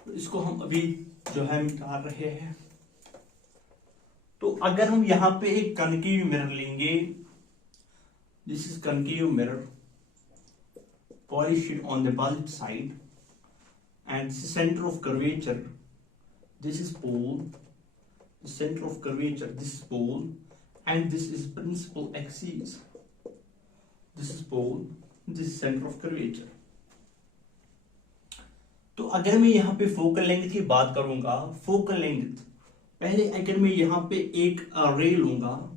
तो इसको हम अभी जो है मिटा रहे हैं। तो अगर हम यहाँ पे एक कनकेव मिरर लेंगे, this is concave mirror, polished on the bulb side, and center of curvature, this is pole, the center of curvature, this is pole, and this is principal axis, this is pole, this is center of curvature। तो अगर मैं यहाँ पे फोकल लेंथ की बात करूंगा, फोकल लेंथ पहले अगर मैं यहाँ पे एक रे लूंगा,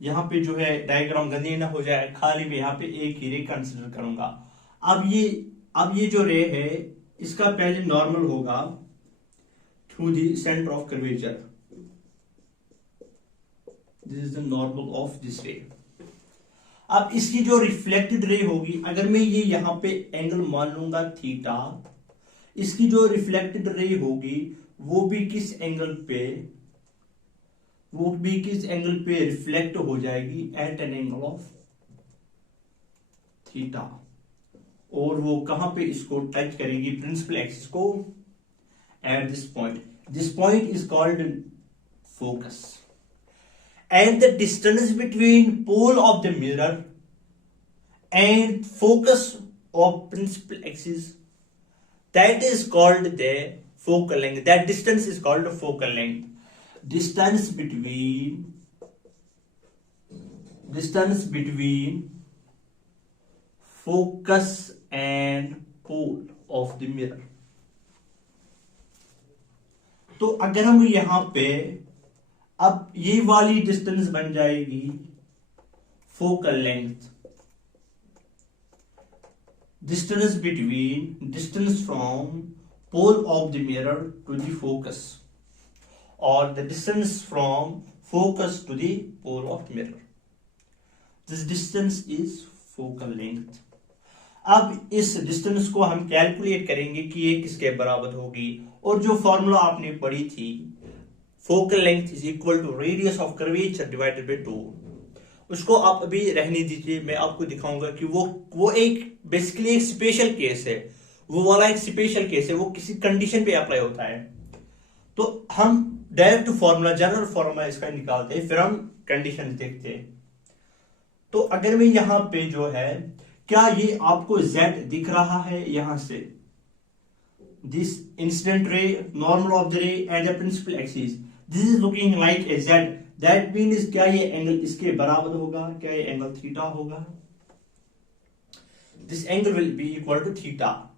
यहाँ पे जो है डायग्राम गंदी ना हो जाए, खाली मैं यहाँ पे एक ही रे कंसिडर करूंगा। अब ये जो रे है इसका पहले नॉर्मल होगा through the centre of curvature, this is the normal of this रे। अब इसकी जो रिफ्लेक्टेड रे होगी, अगर मैं ये यहाँ पे एंगल मान लूंगा थीटा, इसकी जो रिफ्लेक्टेड रे होगी वो भी किस एंगल पे रिफ्लेक्ट हो जाएगी, at an angle of theta, और वो कहां पे इसको टच करेगी, प्रिंसिपल एक्सिस को, at this point is called focus, and the distance between pole of the mirror and focus of principal axis, that is called the focal length, that distance is called focal length। distance between focus and pole of the mirror। तो अगर हम यहां पे अब ये वाली डिस्टेंस बन जाएगी focal length, distance from pole of the mirror to the focus, or the distance from focus to the pole of the mirror, this distance is focal length। अब इस डिस्टेंस को हम कैलकुलेट करेंगे कि ये किसके बराबर होगी, और जो फॉर्मूला आपने पढ़ी थी, focal length is equal to radius of curvature divided by 2, उसको आप अभी रहने दीजिए, मैं आपको दिखाऊंगा कि वो एक बेसिकली एक स्पेशल केस है, वो वाला एक स्पेशल केस है, वो किसी कंडीशन पे अप्लाई होता है। तो हम डायरेक्ट फॉर्मूला, जनरल फॉर्मूला इसका निकालते हैं, फिर हम कंडीशन देखते हैं। तो अगर मैं यहां पे जो है, क्या ये आपको Z दिख रहा है, यहां से this incident ray, normal of the ray and the principal axis, this is looking like a Z, that means क्या ये एंगल इसके बराबर होगा, क्या ये एंगल थीटा होगा, this angle will be equal to theta.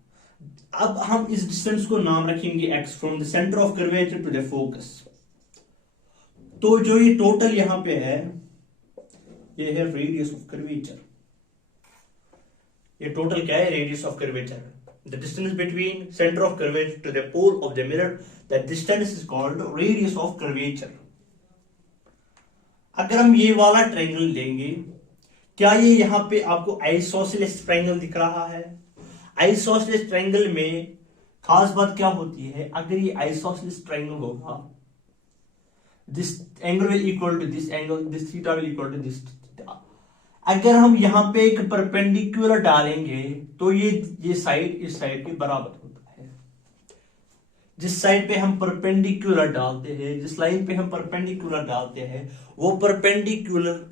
अब हम इस डिस्टेंस को नाम रखेंगे x, from the centre of curvature to the focus. तो जो ये टोटल यहां पे है, ये है रेडियस ऑफ कर्वेचर, ये टोटल क्या है, radius of curvature, the distance between centre of curvature to the pole of the mirror, that distance is called radius of curvature. अगर हम ये वाला ट्रायंगल लेंगे, क्या ये यहां पे आपको आइसोसेलेस ट्रायंगल दिख रहा है? आइसोसेलेस ट्रायंगल में खास बात क्या होती है, अगर ये आइसोसेलेस ट्रायंगल होगा, this angle will equal to this angle, this theta will equal to this theta. अगर हम यहां पे एक परपेंडिकुलर डालेंगे तो ये साइड इस साइड के बराबर होता है। जिस साइड पे हम परपेंडिकुलर डालते हैं, जिस लाइन पे हम परपेंडिकुलर डालते हैं, वो परपेंडिकुलर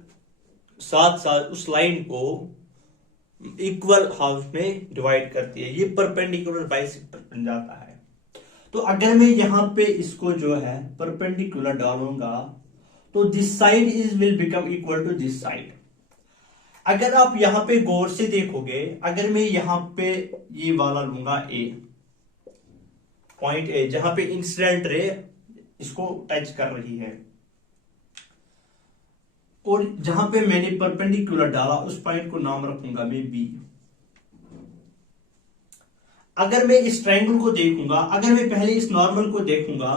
साथ साथ उस लाइन को इक्वल हाफ में डिवाइड करती है, ये परपेंडिकुलर बाइसेक्टर बन जाता है। तो अगर मैं यहां पे इसको जो है परपेंडिकुलर डालूंगा, तो this side is will become equal to this side. अगर आप यहां पे गौर से देखोगे, अगर मैं यहां पे ये वाला लूंगा ए, पॉइंट ए, जहां पे इंसिडेंट रे इसको टच कर रही है, और जहां पे मैंने परपेंडिकुलर डाला उस पॉइंट को नाम रखूंगा मैं बी। अगर मैं इस ट्रायंगल को देखूंगा, अगर मैं पहले इस नॉर्मल को देखूंगा,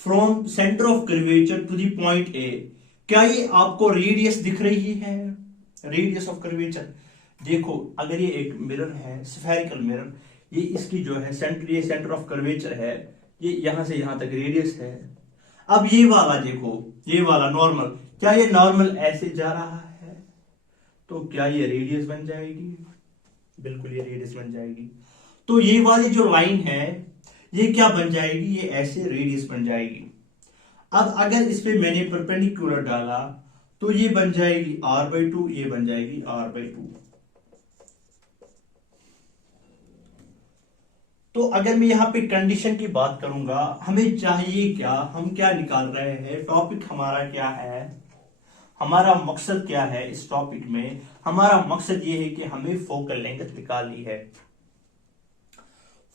from centre of curvature to the point A, क्या ये आपको रेडियस दिख रही है, रेडियस ऑफ कर्वेचर? देखो, अगर ये एक मिरर है, स्फेरिकल मिरर, ये इसकी जो है सेंटर, ये सेंटर ऑफ कर्वेचर है, ये यहां से यहां तक रेडियस है। अब ये वाला देखो, ये वाला नॉर्मल, क्या ये नॉर्मल ऐसे जा रहा है, तो क्या ये रेडियस बन जाएगी? बिल्कुल ये रेडियस बन जाएगी। तो ये वाली जो लाइन है ये क्या बन जाएगी, ये ऐसे रेडियस बन जाएगी। अब अगर इस पे मैंने परपेंडिकुलर डाला तो ये बन जाएगी r/2, ये बन जाएगी r/2। तो अगर मैं यहाँ पे कंडीशन की बात करूंगा, हमें चाहिए क्या, हम क्या निकाल रहे हैं, टॉपिक हमारा क्या है, हमारा मकसद क्या है इस टॉपिक में। हमारा मकसद ये है कि हमें फोकल लेंथ निकालनी है।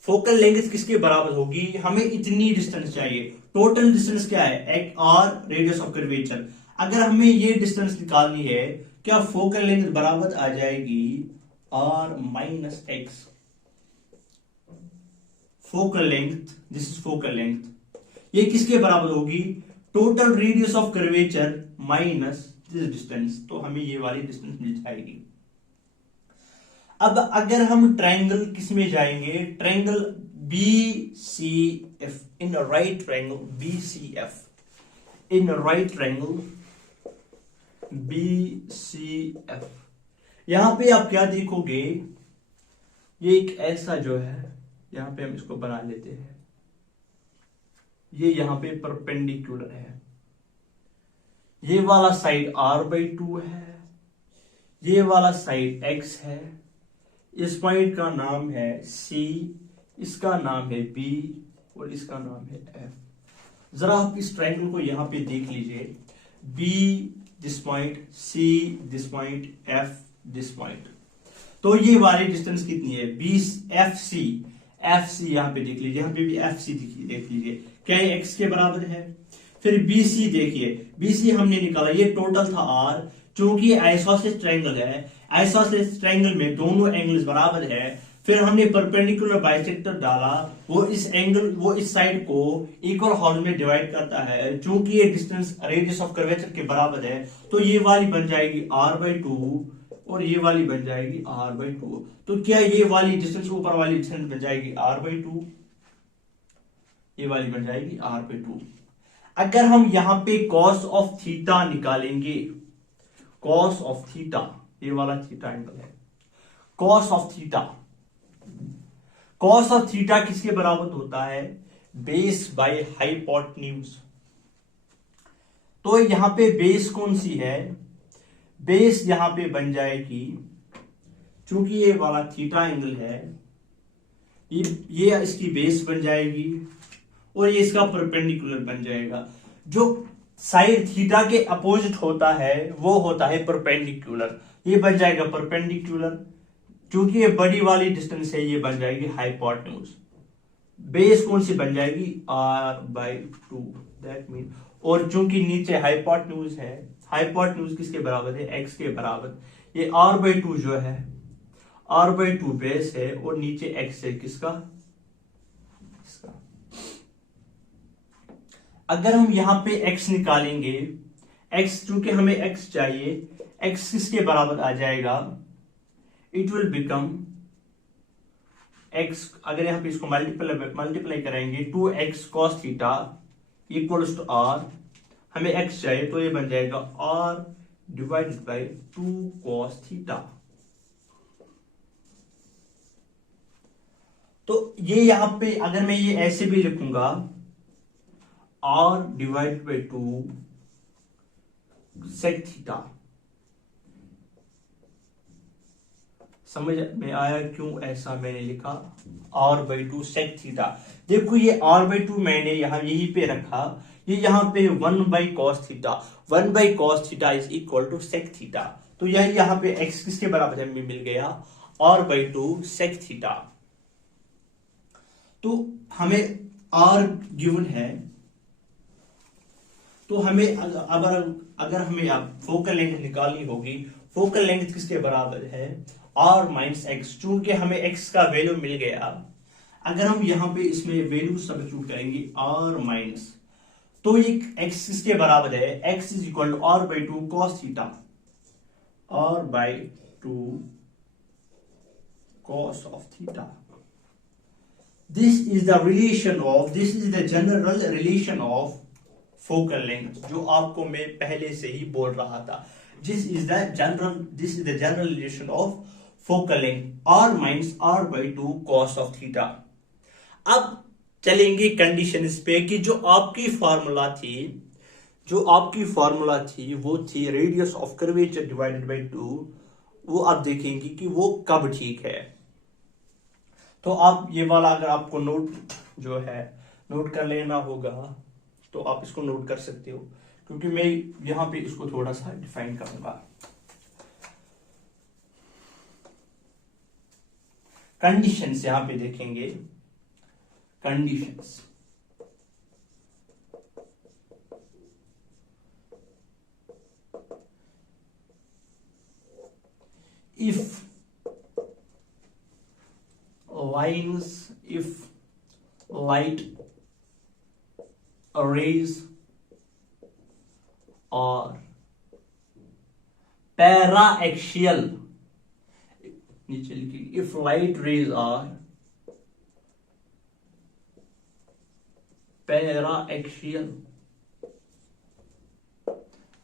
फोकल लेंथ किसके बराबर होगी, हमें इतनी डिस्टेंस चाहिए। टोटल डिस्टेंस क्या है, एक आर रेडियस ऑफ कर्वेचर। अगर हमें ये डिस्टेंस निकालनी है, क्या फोकल लेंथ बराबर आ जाएगी r minus x. Focal length, this is focal length, ये किसके बराबर होगी, total radius of curvature minus this distance. तो हमें ये वाली डिस्टेंस मिल जाएगी। अब अगर हम ट्रायंगल किस में जाएंगे, triangle BCF, in right triangle BCF, in right triangle BCF। यहां पे आप क्या देखोगे, ये एक ऐसा जो है, यहां पे हम इसको बना लेते हैं, ये यहां पे परपेंडिकुलर है, ये वाला साइड r/2 है, ये वाला साइड x है, इस पॉइंट का नाम है C, इसका नाम है B और इसका नाम है F। जरा आप इस ट्रायंगल को यहां पे देख लीजिए, B this point, C this point, F this point. तो ये वाली डिस्टेंस कितनी है, 20 FC यहां पे देख लीजिए, यहां पे भी FC देख लीजिए, क्या ये x के बराबर है। फिर BC देखिए, BC हमने निकाला, ये टोटल था R। चूंकि आइसोसेलेस ट्रायंगल है, आइसोसेलेस ट्रायंगल में दोनों एंगल्स बराबर है, फिर हमने परपेंडिकुलर बाइसेक्टर डाला, वो इस साइड को इक्वल हाफ में डिवाइड करता है। चूंकि ये डिस्टेंस रेडियस ऑफ कर्वेचर के बराबर है, तो ये वाली बन जाएगी r/2 और ये वाली बन जाएगी r/2। तो क्या ये वाली डिस्टेंस, ऊपर वाली डिस्टेंस बन जाएगी r/2, ये वाली बन जाएगी r/2। अगर हम यहां पे cos ऑफ थीटा निकालेंगे, cos ऑफ थीटा, ये वाला थीटा एंगल है, cos ऑफ थीटा किसके बराबर होता है, बेस बाय हाइपोटेन्यूज। तो यहां पे बेस कौन सी है, बेस यहां पे बन जाएगी, चूंकि ये वाला थीटा एंगल है, ये इसकी बेस बन जाएगी और ये इसका परपेंडिकुलर बन जाएगा। जो साइड थीटा के अपोजिट होता है वो होता है परपेंडिकुलर, ये बन जाएगा परपेंडिकुलर। क्योंकि ये बड़ी वाली डिस्टेंस है, ये बन जाएगी हाइपोटेन्यूज। बेस कौन सी बन जाएगी, r/2, दैट मीन। और चूंकि नीचे हाइपोटेन्यूज है, हाइपोटेन्यूज किसके बराबर है, x के बराबर। ये r/2 जो है, r/2 बेस है और नीचे x है, किसका, इसका। अगर हम यहां पे x निकालेंगे, x चूंकि हमें x चाहिए, x किसके बराबर आ जाएगा, इट विल बिकम x, अगर यहां पे इसको मल्टीप्लाई करेंगे, 2x cos theta equals to r, हमें x चाहिए तो ये बन जाएगा r divided by 2 cos theta. तो ये यहां पे अगर मैं ये ऐसे भी लिखूंगा, r divide by 2 sec theta. समझ में आया क्यों ऐसा मैंने लिखा, r/2 sec थीटा। देखो ये r/2 मैंने यही पे रखा, ये यहां पे 1/cos theta, 1/cos theta is equal to sec theta. तो यह यहां पे x किसके बराबर है, मिल गया r/2 sec थीटा। तो हमें r गिवन है, तो हमें अगर हमें अब फोकल लेंथ निकालनी होगी, फोकल लेंथ किसके बराबर है, r माइनस एक्स। चूंकि हमें x का वैल्यू मिल गया, अगर हम यहां पे इसमें वैल्यू सब्स्टिट्यूट करेंगे r माइनस, तो ये x किसके बराबर है, x is equal to r/2 cos theta, r/2 cos of theta। This is the general relation of focal length, जो आपको मैं पहले से ही बोल रहा था। This is the general relation of focal length r minus r by two cos of theta. अब चलेंगे कंडीशंस पे कि जो आपकी फार्मूला थी वो थी radius of curvature divided by 2, वो आप देखेंगे कि वो कब ठीक है। तो आप ये वाला अगर आपको नोट कर लेना होगा तो आप इसको नोट कर सकते हो, क्योंकि मैं यहां पे इसको थोड़ा सा डिफाइन करूंगा। कंडीशंस यहां पे देखेंगे, conditions if light rays are para-axial, नीचे लिखिए, if light rays are para-axial,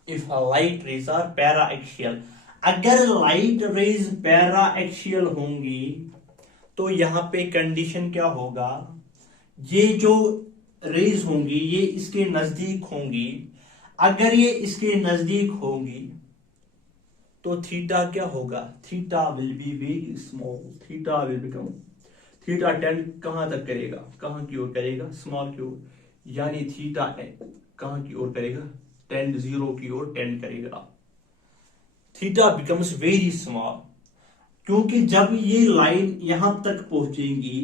if light rays are para-axial, अगर लाइट रेज पैरा एक्सियल होंगी तो यहां पे कंडीशन क्या होगा, ये जो रेज होंगी ये इसके नजदीक होंगी। अगर ये इसके नजदीक होंगी तो थीटा क्या होगा, theta will be very small, theta will become, theta tend कहां तक करेगा, कहां की ओर करेगा, स्मॉल की ओर, यानी थीटा कहां की ओर करेगा, टेंड जीरो की ओर टेंड करेगा। थीटा बिकम्स वेरी स्मॉल, क्योंकि जब ये लाइन यहां तक पहुंचेगी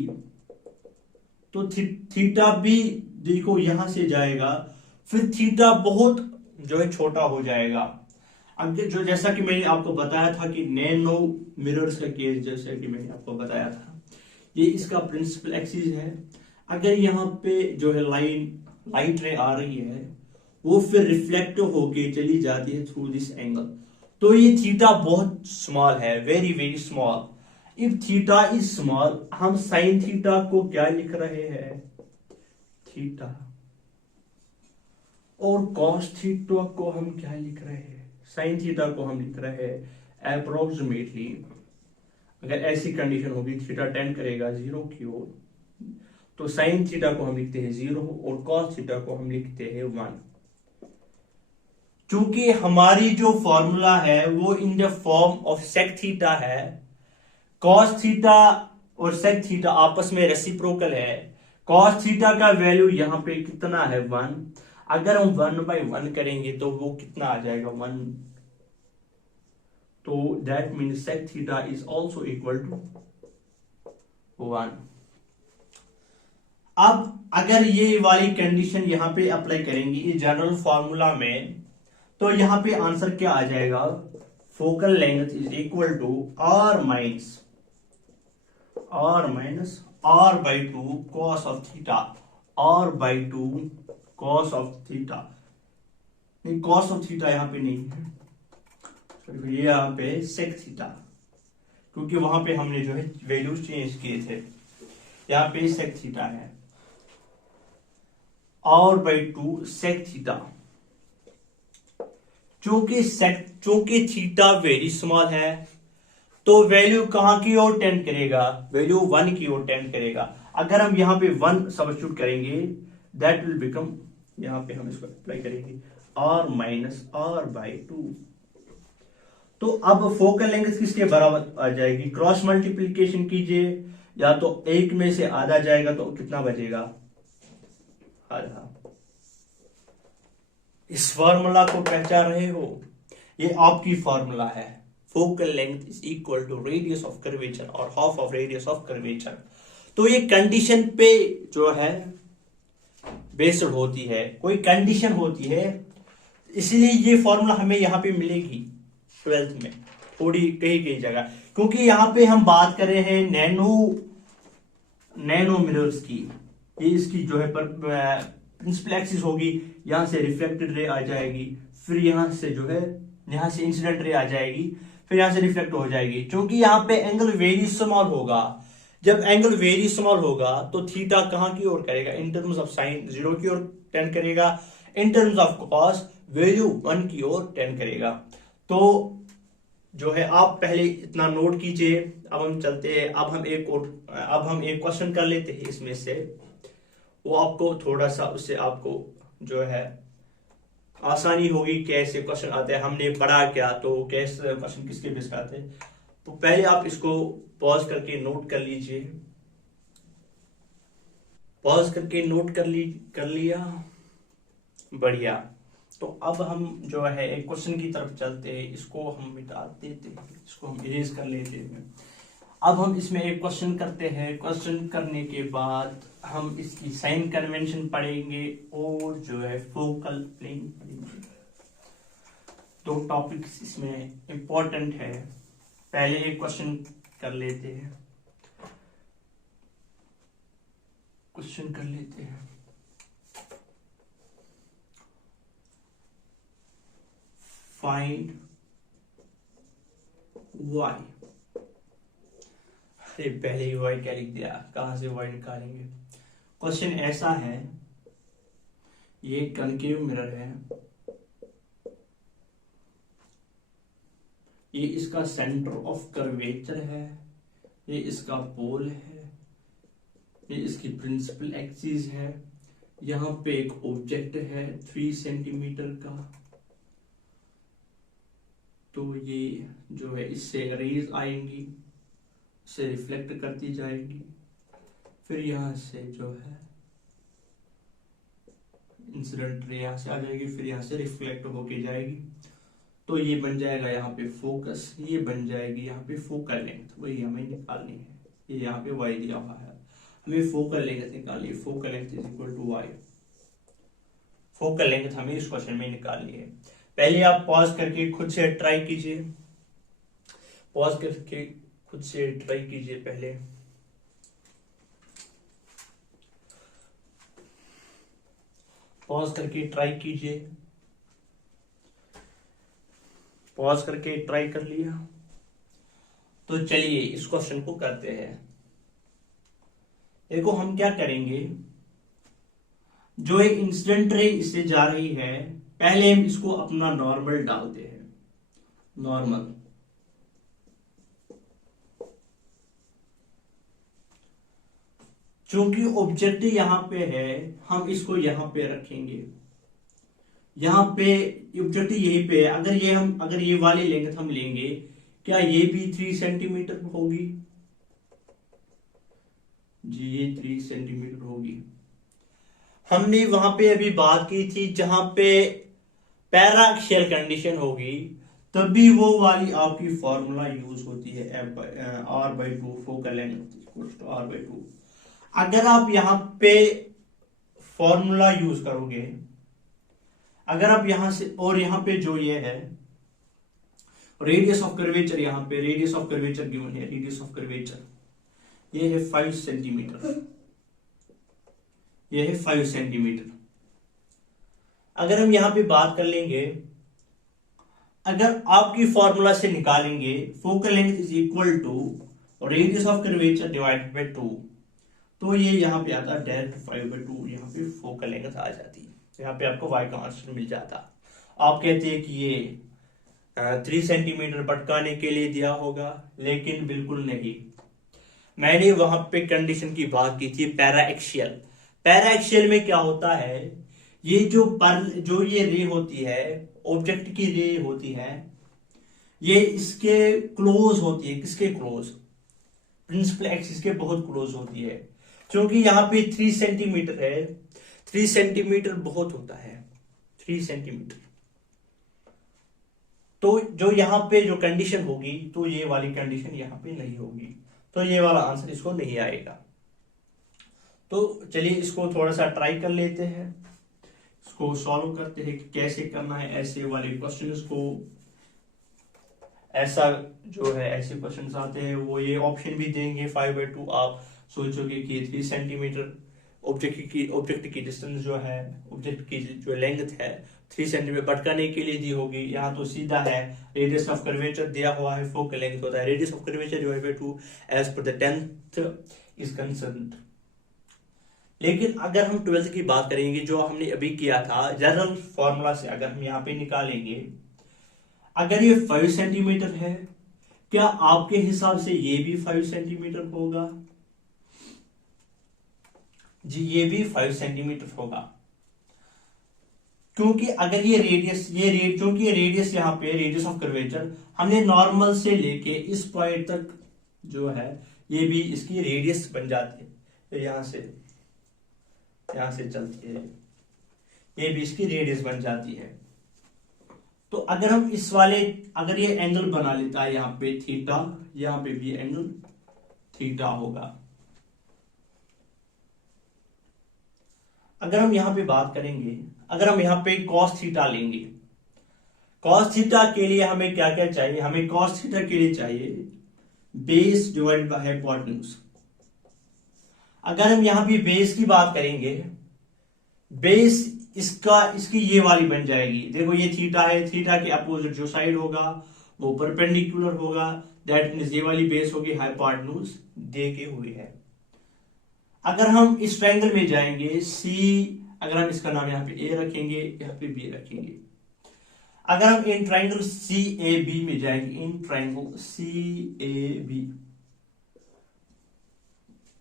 तो थीटा भी देखो यहां से जाएगा, फिर थीटा बहुत जो है छोटा हो जाएगा। अब जो जैसा कि मैंने आपको बताया था कि नैनो मिरर्स का केस, जैसा कि मैंने आपको बताया था, ये इसका प्रिंसिपल एक्सिस है। अगर यहाँ पे जो है लाइट रे आ रही है वो फिर रिफ्लेक्ट होके चली जाती है थ्रू दिस एंगल, तो ये थीटा बहुत स्मॉल है, very very small. If theta is small, हम साइन थीटा को क्या लिख रहे हैं, थीटा, और कॉस थीटा को हम क्या लिख रहे हैं, साइन थीटा को हम लिख रहे हैं अप्रोक्सीमेटली। अगर ऐसी कंडीशन होगी थीटा टेंड करेगा जीरो की ओर, तो साइन थीटा को हम लिखते हैं 0 और कॉस थीटा को हम लिखते हैं 1। चूंकि हमारी जो फॉर्मूला है वो in the form of sec theta है, कॉस थीटा और सेक थीटा आपस में रेसिप्रोकल है। कॉस थीटा का वैल्यू यहां पे कितना है 1, अगर हम 1/1 करेंगे तो वो कितना आ जाएगा 1, तो that means sec theta is also equal to 1। अब अगर ये वाली कंडीशन यहां पे अप्लाई करेंगे इस जनरल फॉर्मूला में, तो यहां पे आंसर क्या आ जाएगा, focal length is equal to r minus r/2 cos of theta, r/2 cos of theta, नहीं cos ऑफ थीटा यहां पे नहीं है, ये यहां पे sec थीटा, क्योंकि वहां पे हमने जो है वैल्यूज चेंज किए थे, यहां पे sec थीटा है, r/2 sec थीटा। चूंकि थीटा वेरी स्मॉल है तो वैल्यू कहां की ओर टेंड करेगा, वैल्यू 1 की ओर टेंड करेगा। अगर हम यहां पे 1 सब्स्टिट्यूट करेंगे दैट विल बिकम, यहां पे हम इसको अप्लाई करेंगे r माइनस r/2। तो अब फोकल लेंथ किसके बराबर आ जाएगी, क्रॉस मल्टीप्लीकेशन कीजिए, या तो 1 में से आधा जाएगा तो कितना बचेगा, आधा। इस फॉर्मूला को पहचान रहे हो, ये आपकी फॉर्मूला है, focal length is equal to radius of curvature और half of radius of curvature. तो ये कंडीशन पे जो है बेस्ड होती है, कोई कंडीशन होती है, इसलिए ये फॉर्मूला हमें यहां पे मिलेगी 12th में थोड़ी कहीं जगह, क्योंकि यहां पे हम बात कर रहे हैं नैनो मिरर्स की। ये इसकी जो है प्रिंसिपल एक्सिस होगी, यहां से रिफ्लेक्टेड रे आ जाएगी, फिर यहां से जो है यहां से इंसिडेंट रे आ जाएगी, फिर यहां से रिफ्लेक्ट हो जाएगी। क्योंकि यहां पे एंगल वेरी स्मॉल होगा, जब एंगल वेरी स्मॉल होगा तो थीटा कहां की ओर करेगा, इन टर्म्स ऑफ साइन 0 की ओर टेंड करेगा, in terms of cos value 1 की ओर टेंड करेगा। तो जो है आप पहले इतना नोट कीजिए। अब हम चलते हैं, अब हम एक क्वेश्चन कर लेते हैं इसमें से, वो आपको थोड़ा सा उससे आपको जो है आसानी होगी। कैसे क्वेश्चन आते हैं, हमने पढ़ा क्या, तो कैसे क्वेश्चन किसके बेस पे आते हैं। तो पहले आप इसको पॉज करके नोट कर लीजिए। पॉज करके नोट कर लिया, बढ़िया। तो अब हम जो है एक क्वेश्चन की तरफ चलते हैं। इसको हम मिटा देते हैं, इसको हम इरेज कर लेते हैं। अब हम इसमें एक क्वेश्चन करते हैं। क्वेश्चन करने के बाद हम इसकी साइन कन्वेंशन पढ़ेंगे और जो है फोकल प्लेन पढ़ेंगे। दो टॉपिक्स इसमें इंपॉर्टेंट है। पहले एक क्वेश्चन कर लेते हैं, फाइंड y। अरे पहले ही y क्या लिख दिया, कहां से y निकालेंगे। क्वेश्चन ऐसा है, ये कनकेव मिरर है, ये इसका सेंटर ऑफ कर्वेचर है, ये इसका पोल है, ये इसकी प्रिंसिपल एक्सिस है। यहाँ पे एक ऑब्जेक्ट है 3 सेंटीमीटर का, तो ये जो है इससे रेज आएंगी, इससे रिफ्लेक्ट करती जाएगी, फिर यहाँ से जो है इंसिडेंट रे यहाँ से आ जाएगी, फिर यहाँ से रिफ्लेक्ट होके जाएगी। तो ये बन जाएगा यहाँ पे फोकस, ये बन जाएगी यहाँ पे फोकल लेंथ, वही हमें निकालनी है। ये यहाँ पे y दिया हुआ है, हमें फोकल लेंथ निकालनी है। Focal length is equal to y। Focal length हमें इस क्वेश्चन में निकालनी है। पहले आप पॉज करके खुद से ट्राई कीजिए, पॉज करके खुद से ट्राई कीजिए। पहले पॉज करके ट्राई कीजिए, पॉज करके ट्राई कर लिया। तो चलिए इस क्वेश्चन को करते हैं। देखो हम क्या करेंगे, जो एक इंसिडेंट रे इससे जा रही है, पहले हम इसको अपना नॉर्मल डालते हैं, नॉर्मल। चूंकि ऑब्जेक्ट यहां पे है, हम इसको यहां पे रखेंगे। यहां पे ऑब्जेक्ट यहीं पे है। अगर ये वाली लेंथ हम लेंगे, क्या ये भी 3 सेंटीमीटर होगी जी? ये 3 सेंटीमीटर होगी। हमने वहां पे अभी बात की थी, जहां पे पैराक्सियल कंडीशन होगी, तभी वो वाली आपकी फॉर्मूला यूज होती है, r/2 फोकल लेंथ r/2। अगर आप यहां पे फॉर्मूला यूज करोगे, अगर आप यहां से, और यहां पे जो ये है रेडियस ऑफ कर्वेचर, यहां पे रेडियस ऑफ कर्वेचर गिवन है, रेडियस ऑफ कर्वेचर ये है 5 सेंटीमीटर, ये है 5 सेंटीमीटर। अगर हम यहां पे बात कर लेंगे, अगर आपकी फॉर्मूला से निकालेंगे focal length is equal to radius of curvature divided by 2, तो ये यहां पे आता है डायरेक्ट 5/2, यहां पे फोकल लेंथ आ जाती है। यहाँ पे आपको y का आंसर मिल जाता। आप कहते हैं कि ये 3 सेंटीमीटर भटकाने के लिए दिया होगा, लेकिन बिल्कुल नहीं। मैंने वहां पे कंडीशन की बात की थी पैराएक्सियल। पैराएक्सियल में क्या होता है, ये जो ये रे होती है, ऑब्जेक्ट की रे होती है, ये इसके क्लोज होती है। किसके क्लोज? प्रिंसिपल एक्सिस के बहुत क्लोज होती है। क्योंकि यहाँ पे 3 सेंटीमीटर है, 3 सेंटीमीटर बहुत होता है, 3 सेंटीमीटर। तो जो यहां पे जो कंडीशन होगी, तो ये वाली कंडीशन यहां पे नहीं होगी, तो ये वाला आंसर इसको नहीं आएगा। तो चलिए इसको थोड़ा सा ट्राई कर लेते हैं, इसको सॉल्व करते हैं कि कैसे करना है ऐसे वाले क्वेश्चंस को। ऐसा जो है ऐसे क्वेश्चंस आते हैं, वो ये ऑप्शन भी देंगे 5/2। आप सोचोगे कि 3 सेंटीमीटर ऑब्जेक्ट की डिस्टेंस जो है, ऑब्जेक्ट की जो लेंथ है 3 सेंटीमीटर भटकाने के लिए दी होगी। यहाँ तो सीधा है, रेडियस ऑफ कर्वेचर दिया हुआ है, फोकल लेंथ होता है radius of curvature divided by 2 as per the 10th is concerned. लेकिन अगर हम 12th की बात करेंगे, जो हमने अभी किया था जनरल फॉर्मूला से, अगर हम यहाँ पे निकालेंगे, अगर ये 5 सेंटीमीटर है, क्या आपके हिसाब से ये भी 5 सेंटीमीटर होगा? जी ये भी 5 सेंटीमीटर होगा, क्योंकि अगर ये रेडियस क्योंकि ये रेडियस यहाँ पे रेडियस ऑफ कर्वेचर हमने नॉर्मल से लेके इस पॉइंट तक जो है ये भी इसकी रेडियस बन जाती है, तो यहां से चलती है, ये भी इसकी रेडियस बन जाती है। तो अगर हम अगर ये एंगल बना लेता है यहाँ पे थीटा, यहाँ पे भी एंगल थीटा होगा। अगर हम यहाँ पे बात करेंगे, अगर हम यहाँ पे cos थीटा लेंगे, cos थीटा के लिए हमें क्या क्या चाहिए? हमें cos थीटा के लिए चाहिए बेस डिवाइडेड बाय हाइपोटेन्यूज। अगर हम यहाँ पे बेस की बात करेंगे, बेस इसकी ये वाली बन जाएगी, देखो ये थीटा है, थीटा के अपोजिट जो साइड होगा वो परपेंडिकुलर होगा, दैट मींस ये वाली बेस होगी हाइपोटेन्यूज दे के हुई है। अगर हम इस ट्रायंगल में जाएंगे सी, अगर हम इसका नाम यहाँ पे ए रखेंगे, यहाँ पे बी रखेंगे, अगर हम इन ट्रायंगल सी ए बी में जाएंगे, in triangle C A B,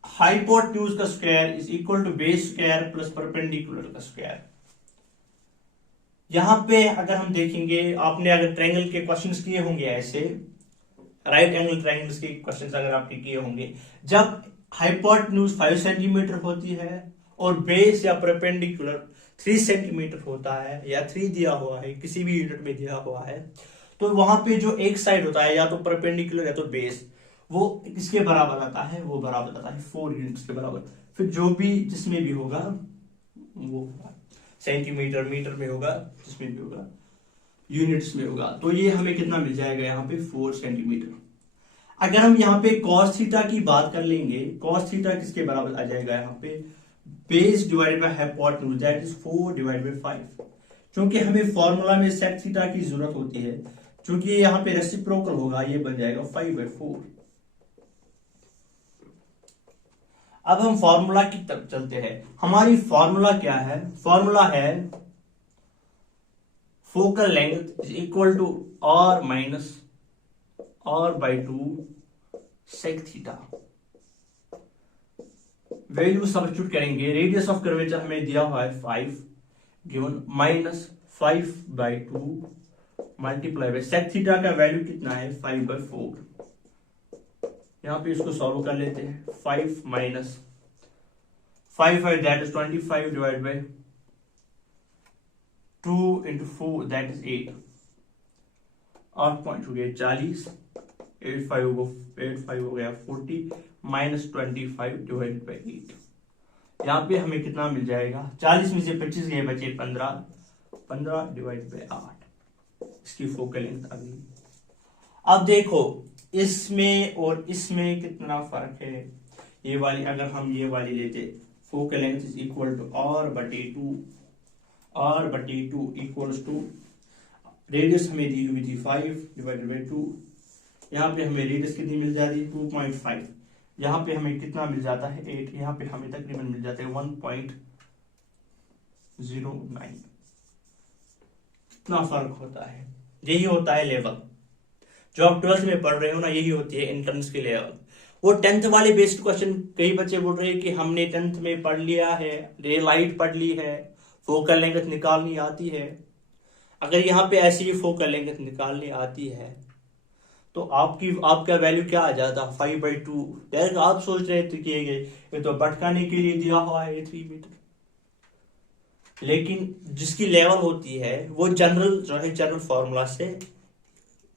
hypotenuse का square is equal to base square plus perpendicular का स्क्वायर। यहां पे अगर हम देखेंगे, आपने अगर ट्रायंगल के क्वेश्चंस किए होंगे ऐसे, राइट एंगल ट्रायंगल्स के क्वेश्चंस अगर आपने किए होंगे, जब हाइपोटेन्यूज 5 सेंटीमीटर होती है और बेस या परपेंडिकुलर 3 सेंटीमीटर होता है, या 3 दिया हुआ है, किसी भी यूनिट में दिया हुआ है, तो वहां पे जो एक साइड होता है या तो परपेंडिकुलर या तो बेस, वो किसके बराबर आता है? वो बराबर आता है 4 यूनिट्स के बराबर। फिर जो भी जिसमें भी होगा वो सेंटीमीटर मीटर में होगा, जिसमें भी होगा यूनिट्स में होगा। तो ये हमें कितना मिल जाएगा यहाँ पे? 4 सेंटीमीटर। अगर हम यहाँ पे cos थीटा की बात कर लेंगे, cos थीटा किसके बराबर आ जाएगा? यहाँ पे base divided by hypotenuse, that is 4 divided by 5। क्योंकि हमें फॉर्मूला में sec थीटा की जरूरत होती है, क्योंकि यहाँ पे रेसिप्रोकल होगा, ये बन जाएगा 5/4। अब हम फॉर्मूला की तरफ चलते हैं। हमारी फॉर्मूला क्या है? फॉर्मूला है focal length is equal to r minus r/2 sec theta. Value substitute करेंगे, रेडियस ऑफ कर्वेचर हमें दिया हुआ है 5 given minus 5/2 multiply by sec theta का वैल्यू कितना है? 5/4। यहां पे इसको सॉल्व कर लेते हैं। 5 माइनस 5 है, that is 25 divide by 2 into 4 that is 8। 8 point हो गया 40, 8 हो गया 40 माइनस 25 डिवाइड बाय 8। यहाँ पे हमें कितना मिल जाएगा? 40 में से 25 गए, बचे 15 डिवाइड बाय 8। इसकी फोकल लेंथ आ गई। अब देखो इसमें और इसमें कितना फर्क है। ये वाली अगर हम ये वाली लेते, focal length is equal to r/2 equals to radius हमें दी हुई थी 5 डिवाइडेड बाय 2। यहाँ पे हमें रेडियस कितनी मिल जाती है? 2.5। यहाँ पे हमें कितना मिल जाता है? 8। यहाँ पे हमें तकरीबन मिल जाते हैं 1.09। इतना फर्क होता है। यही होता है लेवल। जो आप 12th में पढ़ रहे हो ना, यही होती है एंट्रेंस की लेवल। वो 10th वाले बेस्ड क्वेश्चन, कई बच्चे बोल रहे हैं कि हमने 10th में पढ़ लिया है, रेलाइट पढ़ ली है, फोकल लेंथ निकालनी आती है। अगर यहाँ पे ऐसी ही फोकल लेंथ निकालनी आती है तो आपका वैल्यू क्या आ जाता? 5/2। डायरेक्ट आप सोच रहे थे कि ये तो भटकाने के लिए दिया हुआ है 3 मीटर, लेकिन जिसकी लेवल होती है वो जनरल फॉर्मूला से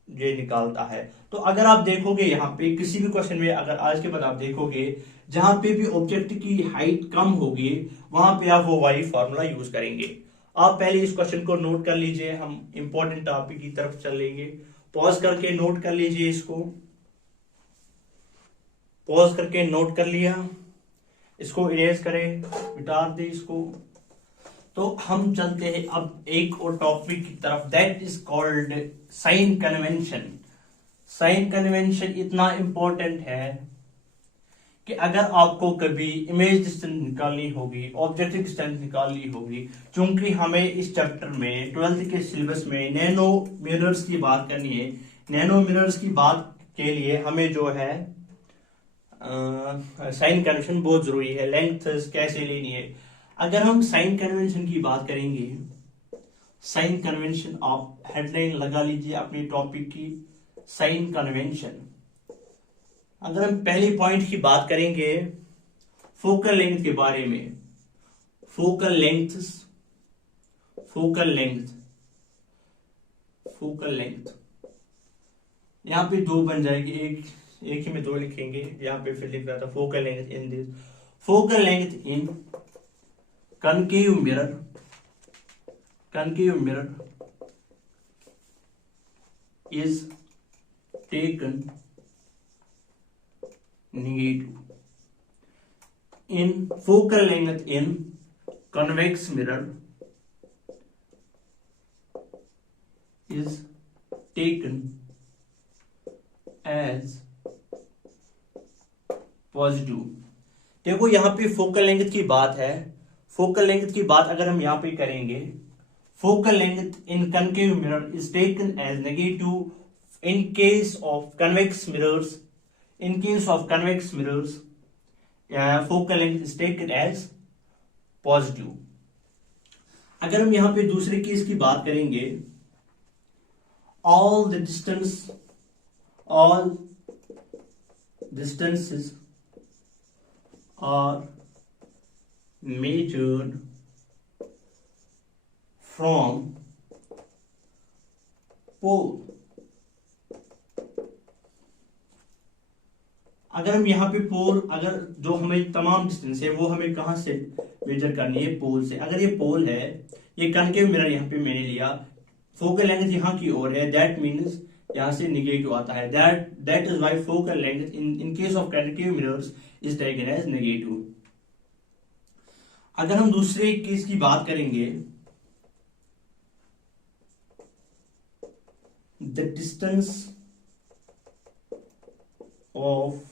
ये निकालता है। तो अगर आप देखोगे यहाँ पे किसी भी क्वेश्चन में, अगर आज के बाद आप देखोगे जहां पे भी ऑब्जेक्ट की हाइट कम होगी वहां पे आप वो वाली फॉर्मूला यूज करेंगे। आप पहले इस क्वेश्चन को नोट कर लीजिए, हम इंपॉर्टेंट टॉपिक की तरफ चलेंगे। पॉज करके नोट कर लीजिए, इसको पॉज करके नोट कर लिया, इसको इरेज करें, मिटा दे इसको। तो हम चलते हैं अब एक और टॉपिक की तरफ, that is called sign convention. Sign convention इतना इंपॉर्टेंट है कि अगर आपको कभी इमेज डिस्टेंस निकालनी होगी, ऑब्जेक्टिव डिस्टेंस निकालनी होगी, चूंकि हमें इस चैप्टर में 12th के सिलेबस में नैनो मिरर्स की बात करनी है। नैनो मिरर्स की बात के लिए हमें जो है साइन कन्वेंशन बहुत जरूरी है। लेंथ कैसे लेनी है, अगर हम साइन कन्वेंशन की बात करेंगे, साइन कन्वेंशन आप हेडलाइन लगा लीजिए अपनी टॉपिक की, साइन कन्वेंशन। अगर हम पहली पॉइंट की बात करेंगे फोकल लेंथ के बारे में, focal length, focal length, focal length, यहां पे दो बन जाएगी, एक ही में दो लिखेंगे, यहां पे फिर लिख रहा था focal length in this, focal length in concave mirror, concave mirror is taken negative. In focal length in convex mirror is taken as positive. देखो यहां पे फोकल लेंथ की बात है, फोकल लेंथ की बात अगर हम यहां पे करेंगे, focal length in concave mirror is taken as negative in case of convex mirrors, in case of convex mirrors focal length is taken as positive. अगर हम यहां पे दूसरे केस की बात करेंगे, all the distance, all distances are measured from pole। अगर हम यहाँ पे पोल, अगर जो हमें तमाम डिस्टेंस है वो हमें कहां से मेजर करनी है, पोल से। अगर ये पोल है, ये कनकेव मिरर यहाँ पे मैंने लिया, फोकल लेंथ यहाँ की ओर है, दैट मीन्स यहां से निगेटिव आता है, that is why focal length in case of concave mirrors is taken as negative. अगर हम दूसरे केस की बात करेंगे, the distance of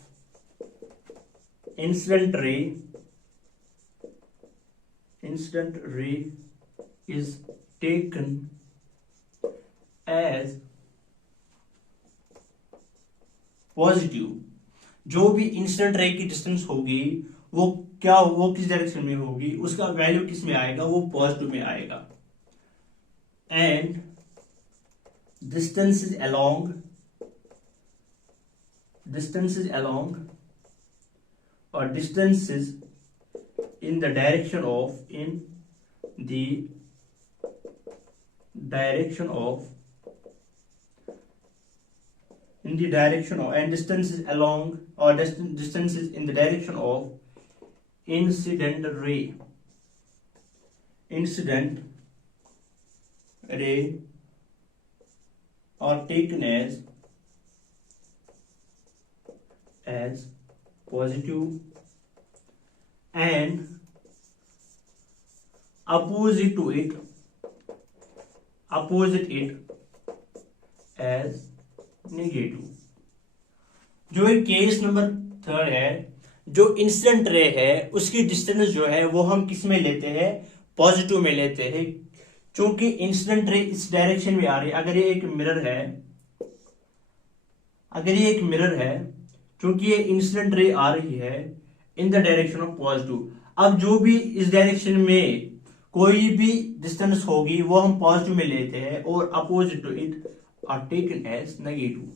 incident ray is taken as positive. जो भी इंसिडेंट रे की डिस्टेंस होगी वो क्या, वो किस डायरेक्शन में होगी, उसका वैल्यू किस में आएगा, वो पॉजिटिव में आएगा। And distances along or distances in the direction of and distances along or distances in the direction of incident ray are taken as positive and opposite it as negative। जो एक केस नंबर थर्ड है, जो इंसिडेंट रे है उसकी डिस्टेंस जो है वो हम किस में लेते हैं, पॉजिटिव में लेते हैं, क्योंकि इंसिडेंट रे इस डायरेक्शन में आ रही है। अगर ये एक मिरर है, क्योंकि ये इंसिडेंट रे आ रही है in the direction of positive, अब जो भी इस डायरेक्शन में कोई भी डिस्टेंस होगी वो हम पॉजिटिव में लेते हैं, और opposite to it are taken as negative.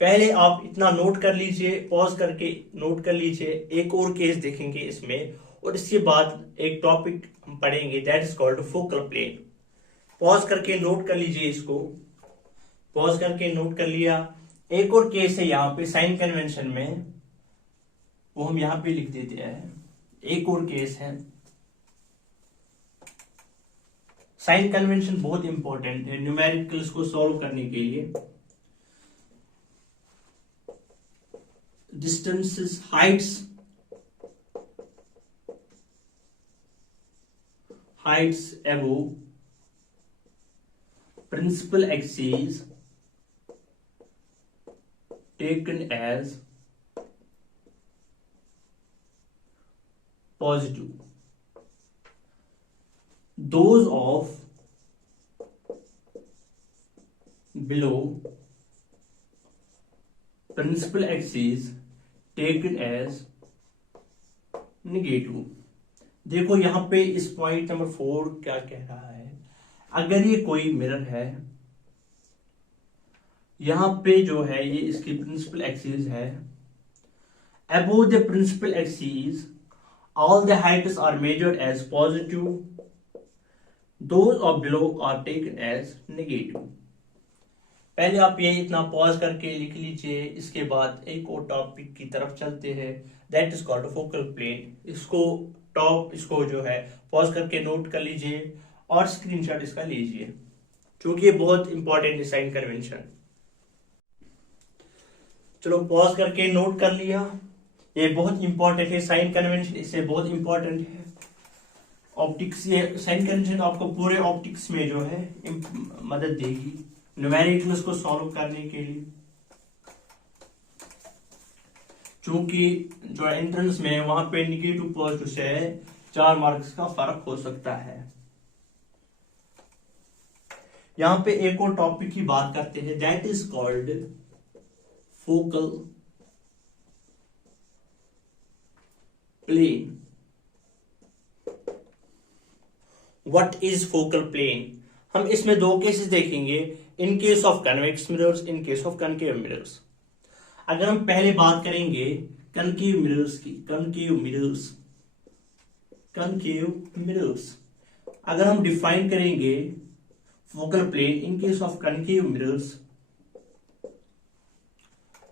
पहले आप इतना नोट कर लीजिए, पॉज करके नोट कर लीजिए, एक और केस देखेंगे इसमें, और इसके बाद एक टॉपिक हम पढ़ेंगे that is called focal plane. Pause करके नोट कर लीजिए, इसको पॉज करके नोट कर लिया। एक और केस है यहाँ पे साइन कन्वेंशन में, वो हम यहाँ पे लिख देते हैं। एक और केस है, साइन कन्वेंशन बहुत इंपॉर्टेंट है न्यूमेरिकल्स को सॉल्व करने के लिए। Distances, Heights above principal axis taken as positive. Those of below principal axis taken as negative. देखो यहां पे इस पॉइंट नंबर 4 क्या कह रहा है, अगर ये कोई मिरर है, यहां पे जो है ये इसकी प्रिंसिपल एक्सिस है, above the principal axis all the heights are measured as positive, those of below are taken as negative. पहले आप ये इतना पॉज करके लिख लीजिए, इसके बाद एक और टॉपिक की तरफ चलते हैं, that is called focal plane. इसको जो है पॉज करके नोट कर लीजिए और स्क्रीनशॉट इसका लीजिए, क्योंकि ये बहुत इंपॉर्टेंट है साइन कन्वेंशन. चलो पॉज करके नोट कर लिया, ये बहुत इंपॉर्टेंट है साइन कन्वेंशन, इससे बहुत इंपॉर्टेंट है ऑप्टिक्स. ये साइन कन्वेंशन आपको पूरे ऑप्टिक्स में जो है मदद देगी न्यूमेरिकल्स को सॉल्व करने के लिए, क्योंकि जो एंट्रेंस में वहां पे निगेटिव पॉजिटिव से 4 मार्क्स का फर्क हो सकता है. यहां पे एक और टॉपिक की बात करते हैं, that is called focal plane. What is focal plane? हम इसमें 2 केसेस देखेंगे, in case of convex mirrors, in case of concave mirrors. अगर हम पहले बात करेंगे कनकेव मिरर्स की, कनकेव मिरर्स अगर हम डिफाइन करेंगे focal plane in case of concave mirrors,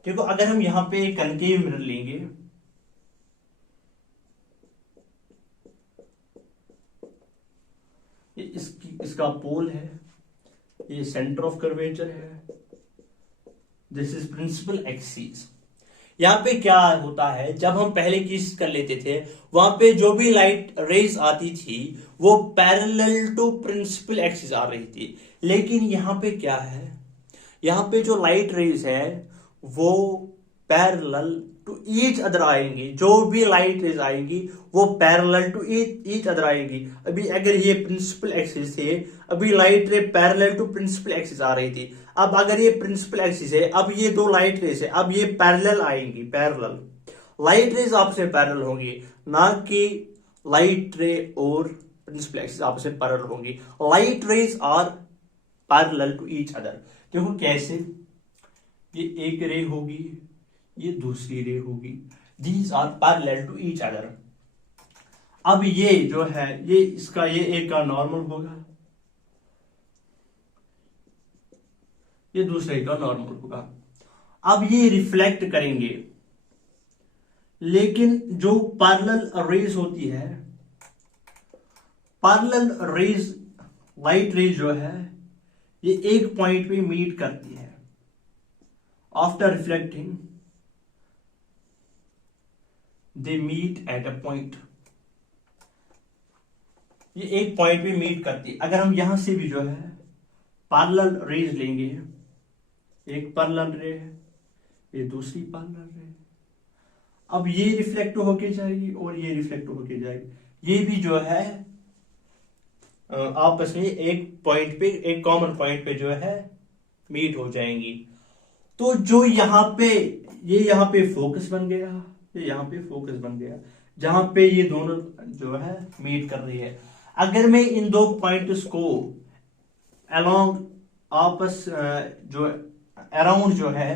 देखो अगर हम यहां पे एक कनकेव मिरर लेंगे, ये इसका पोल है, ये सेंटर ऑफ कर्वेचर है, दिस इज प्रिंसिपल एक्सिस. यहां पे क्या होता है, जब हम पहले केस कर लेते थे वहां पे जो भी लाइट रेज आती थी वो पैरेलल टू प्रिंसिपल एक्सिस आ रही थी, लेकिन यहां पे क्या है, यहां पे जो लाइट रेज है वो पैरेलल टू ईच अदर आएंगी, जो भी लाइट रेज आएंगी वो पैरेलल टू ईच अदर आएंगी. अभी अगर ये प्रिंसिपल एक्सिस थे, अभी light ray parallel to principal axis आ रही थी. अब अगर ये प्रिंसिपल एक्सिस है, अब ये 2 लाइट रेज है, अब ये पैरेलल आएंगी, पैरेलल लाइट रेज आपस में पैरेलल होंगी, ना कि लाइट रे और प्रिंसिपल एक्सिस आपस में पैरेलल होंगी. Light rays are parallel to each other. देखो कैसे, ये एक रे होगी, ये दूसरी रे होगी, these are parallel to each other. अब ये जो है ये इसका ये एक का नॉर्मल होगा, ये दूसरे का नॉर्मल होगा. अब ये रिफ्लेक्ट करेंगे, लेकिन जो पैरेलल रेज होती है, पैरेलल रेज लाइट रेज जो है ये एक पॉइंट पे मीट करती है. After reflecting they meet at a point. ये एक पॉइंट पे मीट करती. अगर हम यहां से भी जो है पैरेलल रेज लेंगे, एक पैरेलल रे है, ये दूसरी पैरेलल रे, अब ये रिफ्लेक्ट होके जाएगी और ये रिफ्लेक्ट होके जाएगी, ये भी जो है आपस में एक पॉइंट पे, एक कॉमन पॉइंट पे जो है मीट हो जाएंगी. तो जो यहां पे ये यहां पे फोकस बन गया, ये यहां पे फोकस बन गया, जहां पे ये दोनों जो है मीट कर रही है. अगर मैं इन 2 पॉइंट्स को अलोंग आपस जो अराउंड जो है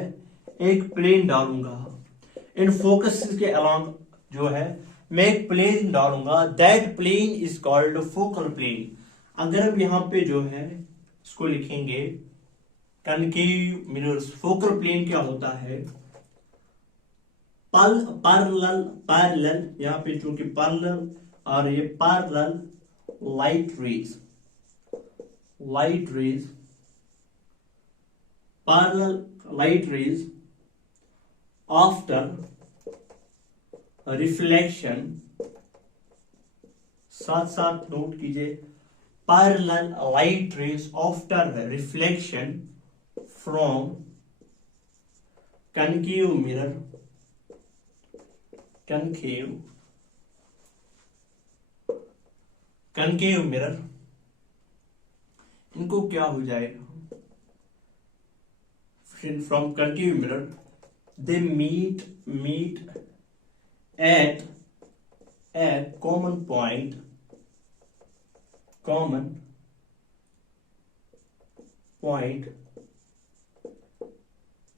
एक प्लेन डालूंगा, इन फोकस के अलोंग जो है मैं एक प्लेन डालूंगा, that plane is called focal plane. अगर हम यहां पे जो है इसको लिखेंगे कनकेव मिरर्स, फोकल प्लेन क्या होता है, पैरेलल पैरेलल, यहां पे चूंकि पैरेलल और ये parallel light rays parallel light rays after reflection, साथ साथ नोट कीजिए, parallel light rays after reflection from concave concave mirror, इनको क्या हो जाएगा, from concave mirror they meet at a common point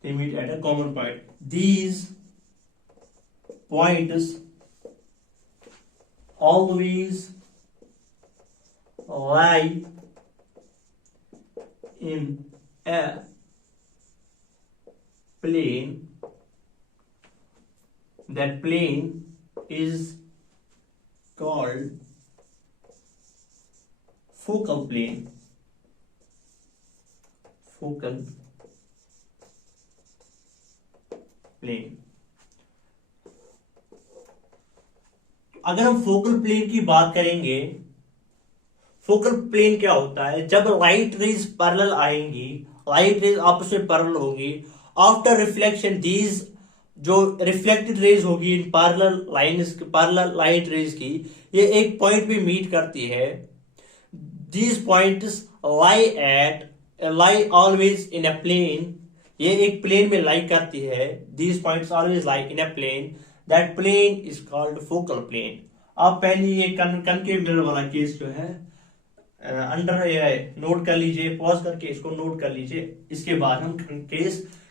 they meet at a common point. These points always lie in a plane. That plane is called focal plane. अगर हम फोकल प्लेन की बात करेंगे, फोकल प्लेन क्या होता है, जब लाइट रेज पैरेलल आएंगी, लाइट रेज आपस में पैरेलल होगी, आफ्टर रिफ्लेक्शन दीज जो रिफ्लेक्टेड रेज होगी इन पैरेलल लाइट रेज की, ये एक पॉइंट पे मीट करती है. These points lie always in a plane, ये एक प्लेन में लाई करती है. These points always lie in a plane, that plane is called focal plane. आप पहले ये कनकेव मिरर वाला केस जो है अंडर नोट कर लीजिए, पॉज करके इसको नोट कर लीजिए. इसके बाद हम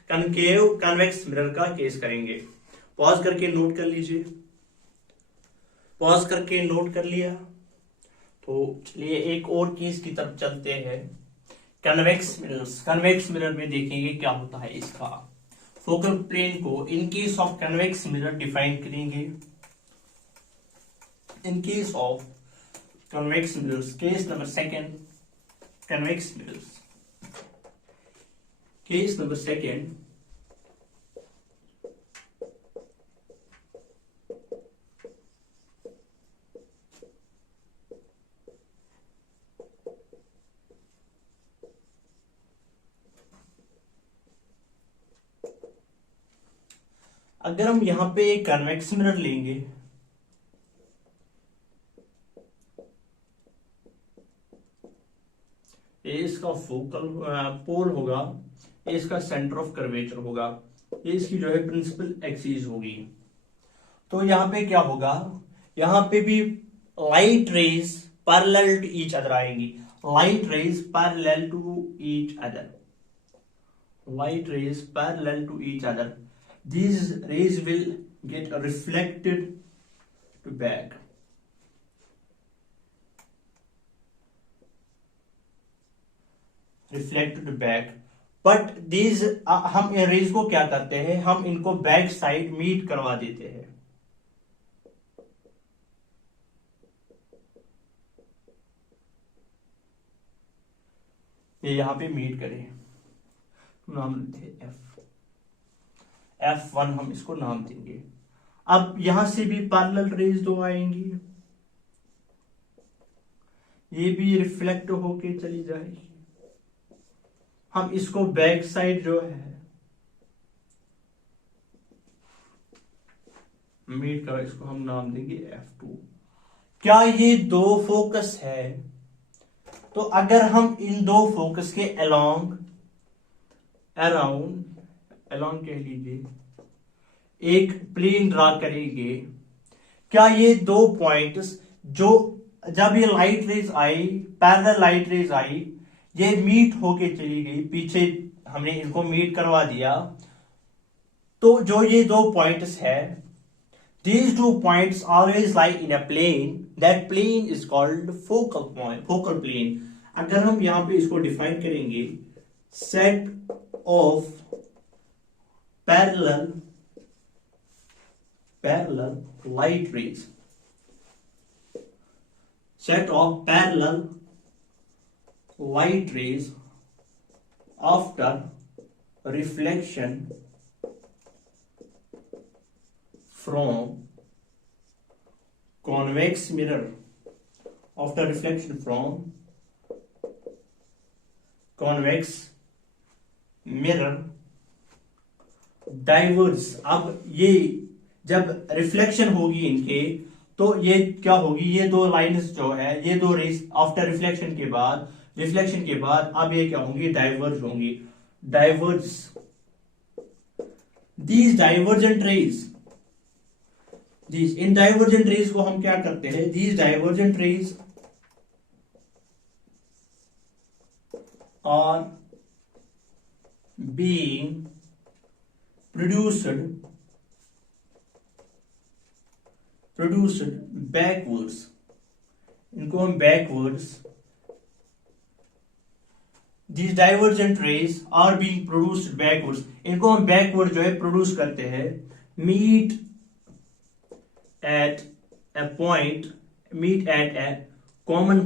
कनकेव कन्वेक्स मिरर का केस करेंगे. पॉज करके नोट कर लीजिए. पॉज करके नोट कर लिया तो चलिए एक और केस की तरफ चलते हैं. कन्वेक्स मिरर में देखेंगे क्या होता है इसका. फोकल प्लेन को in case of convex mirror define करेंगे. In case of convex mirrors, case number second, convex mirrors. Case number second, अगर हम यहां पे एक कन्वेक्स मिरर लेंगे, ये इसका फोकल पोल होगा, ये इसका सेंटर ऑफ कर्वेचर होगा, ये इसकी जो है प्रिंसिपल एक्सिस होगी. तो यहां पे क्या होगा, यहां पे भी light rays parallel to each other आएंगी. Light rays parallel to each other, light rays parallel to each other. These rays will get reflected to back. Reflected to back. But these हम इन रेज को क्या करते हैं, हम इनको बैक साइड मीट करवा देते हैं. ये यहां पे मीट करें, नाम लेते हैं F1 हम इसको नाम देंगे. अब यहां से भी पैरेलल रेज दो आएंगी, ये भी रिफ्लेक्ट होके चली जाएगी. हम इसको बैक साइड जो है मीट का, इसको हम नाम देंगे F2. क्या ये दो फोकस है, तो अगर हम इन दो फोकस के अराउंड कह लीजिए एक प्लेन ड्रा करेंगे, क्या ये दो पॉइंट्स जो जब ये लाइट रेज आई, पैरेलल लाइट रेज आई, ये मीट होके चली गई, पीछे हमने इनको मीट करवा दिया, तो जो ये दो पॉइंट्स है, these two points always lie in a plane, that plane is called focal plane. अगर हम यहां पे इसको डिफाइन करेंगे, set of parallel light rays, set of parallel light rays after reflection from convex mirror, after reflection from convex mirror diverse. अब ये जब रिफ्लेक्शन होगी इनके, तो ये क्या होगी, ये दो लाइंस जो है, ये दो रेस आफ्टर रिफ्लेक्शन के बाद अब ये क्या होंगी, डाइवर्ज होंगी। डाइवर्ज, दीज डाइवर्जेंट रेज, इन डाइवर्जेंट रेज को हम क्या करते हैं, these divergent rays are being produced backwards, इनको हम backwards, these divergent rays are being produced backwards, इनको हम बैकवर्ड जो है प्रोड्यूस करते हैं। meet at a common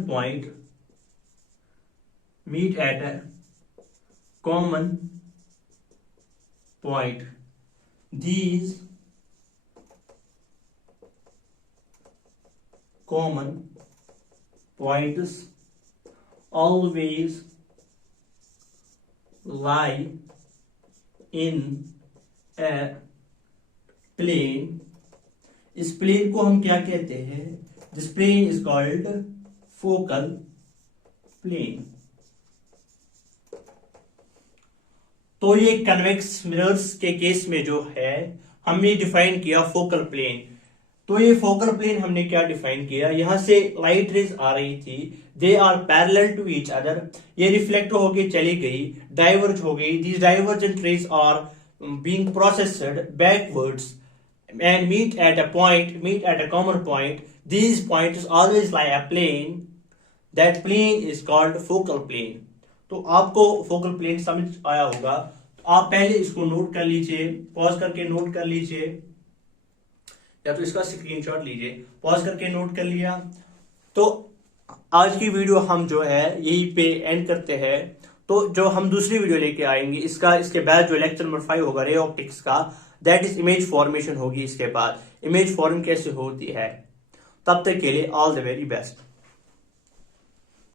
point, these common points always lie in a plane, इस प्लेन को हम क्या कहते हैं, this plane is called focal plane. तो ये कन्वेक्स मिरर्स के केस में जो है हमने डिफाइन किया फोकल प्लेन। तो ये फोकल प्लेन हमने क्या डिफाइन किया, यहां से लाइट रेज आ रही थी, they are parallel to each other, ये रिफ्लेक्ट होके चली गई, डाइवर्ज हो गई, these divergent rays are being processed backwards and meet at a common point, these points always lie a plane, that plane is called focal plane। तो आपको फोकल प्लेन समझ आया होगा, तो आप पहले इसको नोट कर लीजिए, पॉज करके नोट कर लीजिए, या तो इसका स्क्रीनशॉट लीजिए, पॉज करके नोट कर लिया। तो आज की वीडियो हम जो है यही पे एंड करते हैं। तो जो हम दूसरी वीडियो लेके आएंगे इसके बाद जो लेक्चर नंबर 5 होगा रे ऑप्टिक्स का, दैट इज इमेज फॉर्मेशन होगी। इसके बाद इमेज फॉर्म कैसे होती है। तब तक के लिए ऑल द वेरी बेस्ट।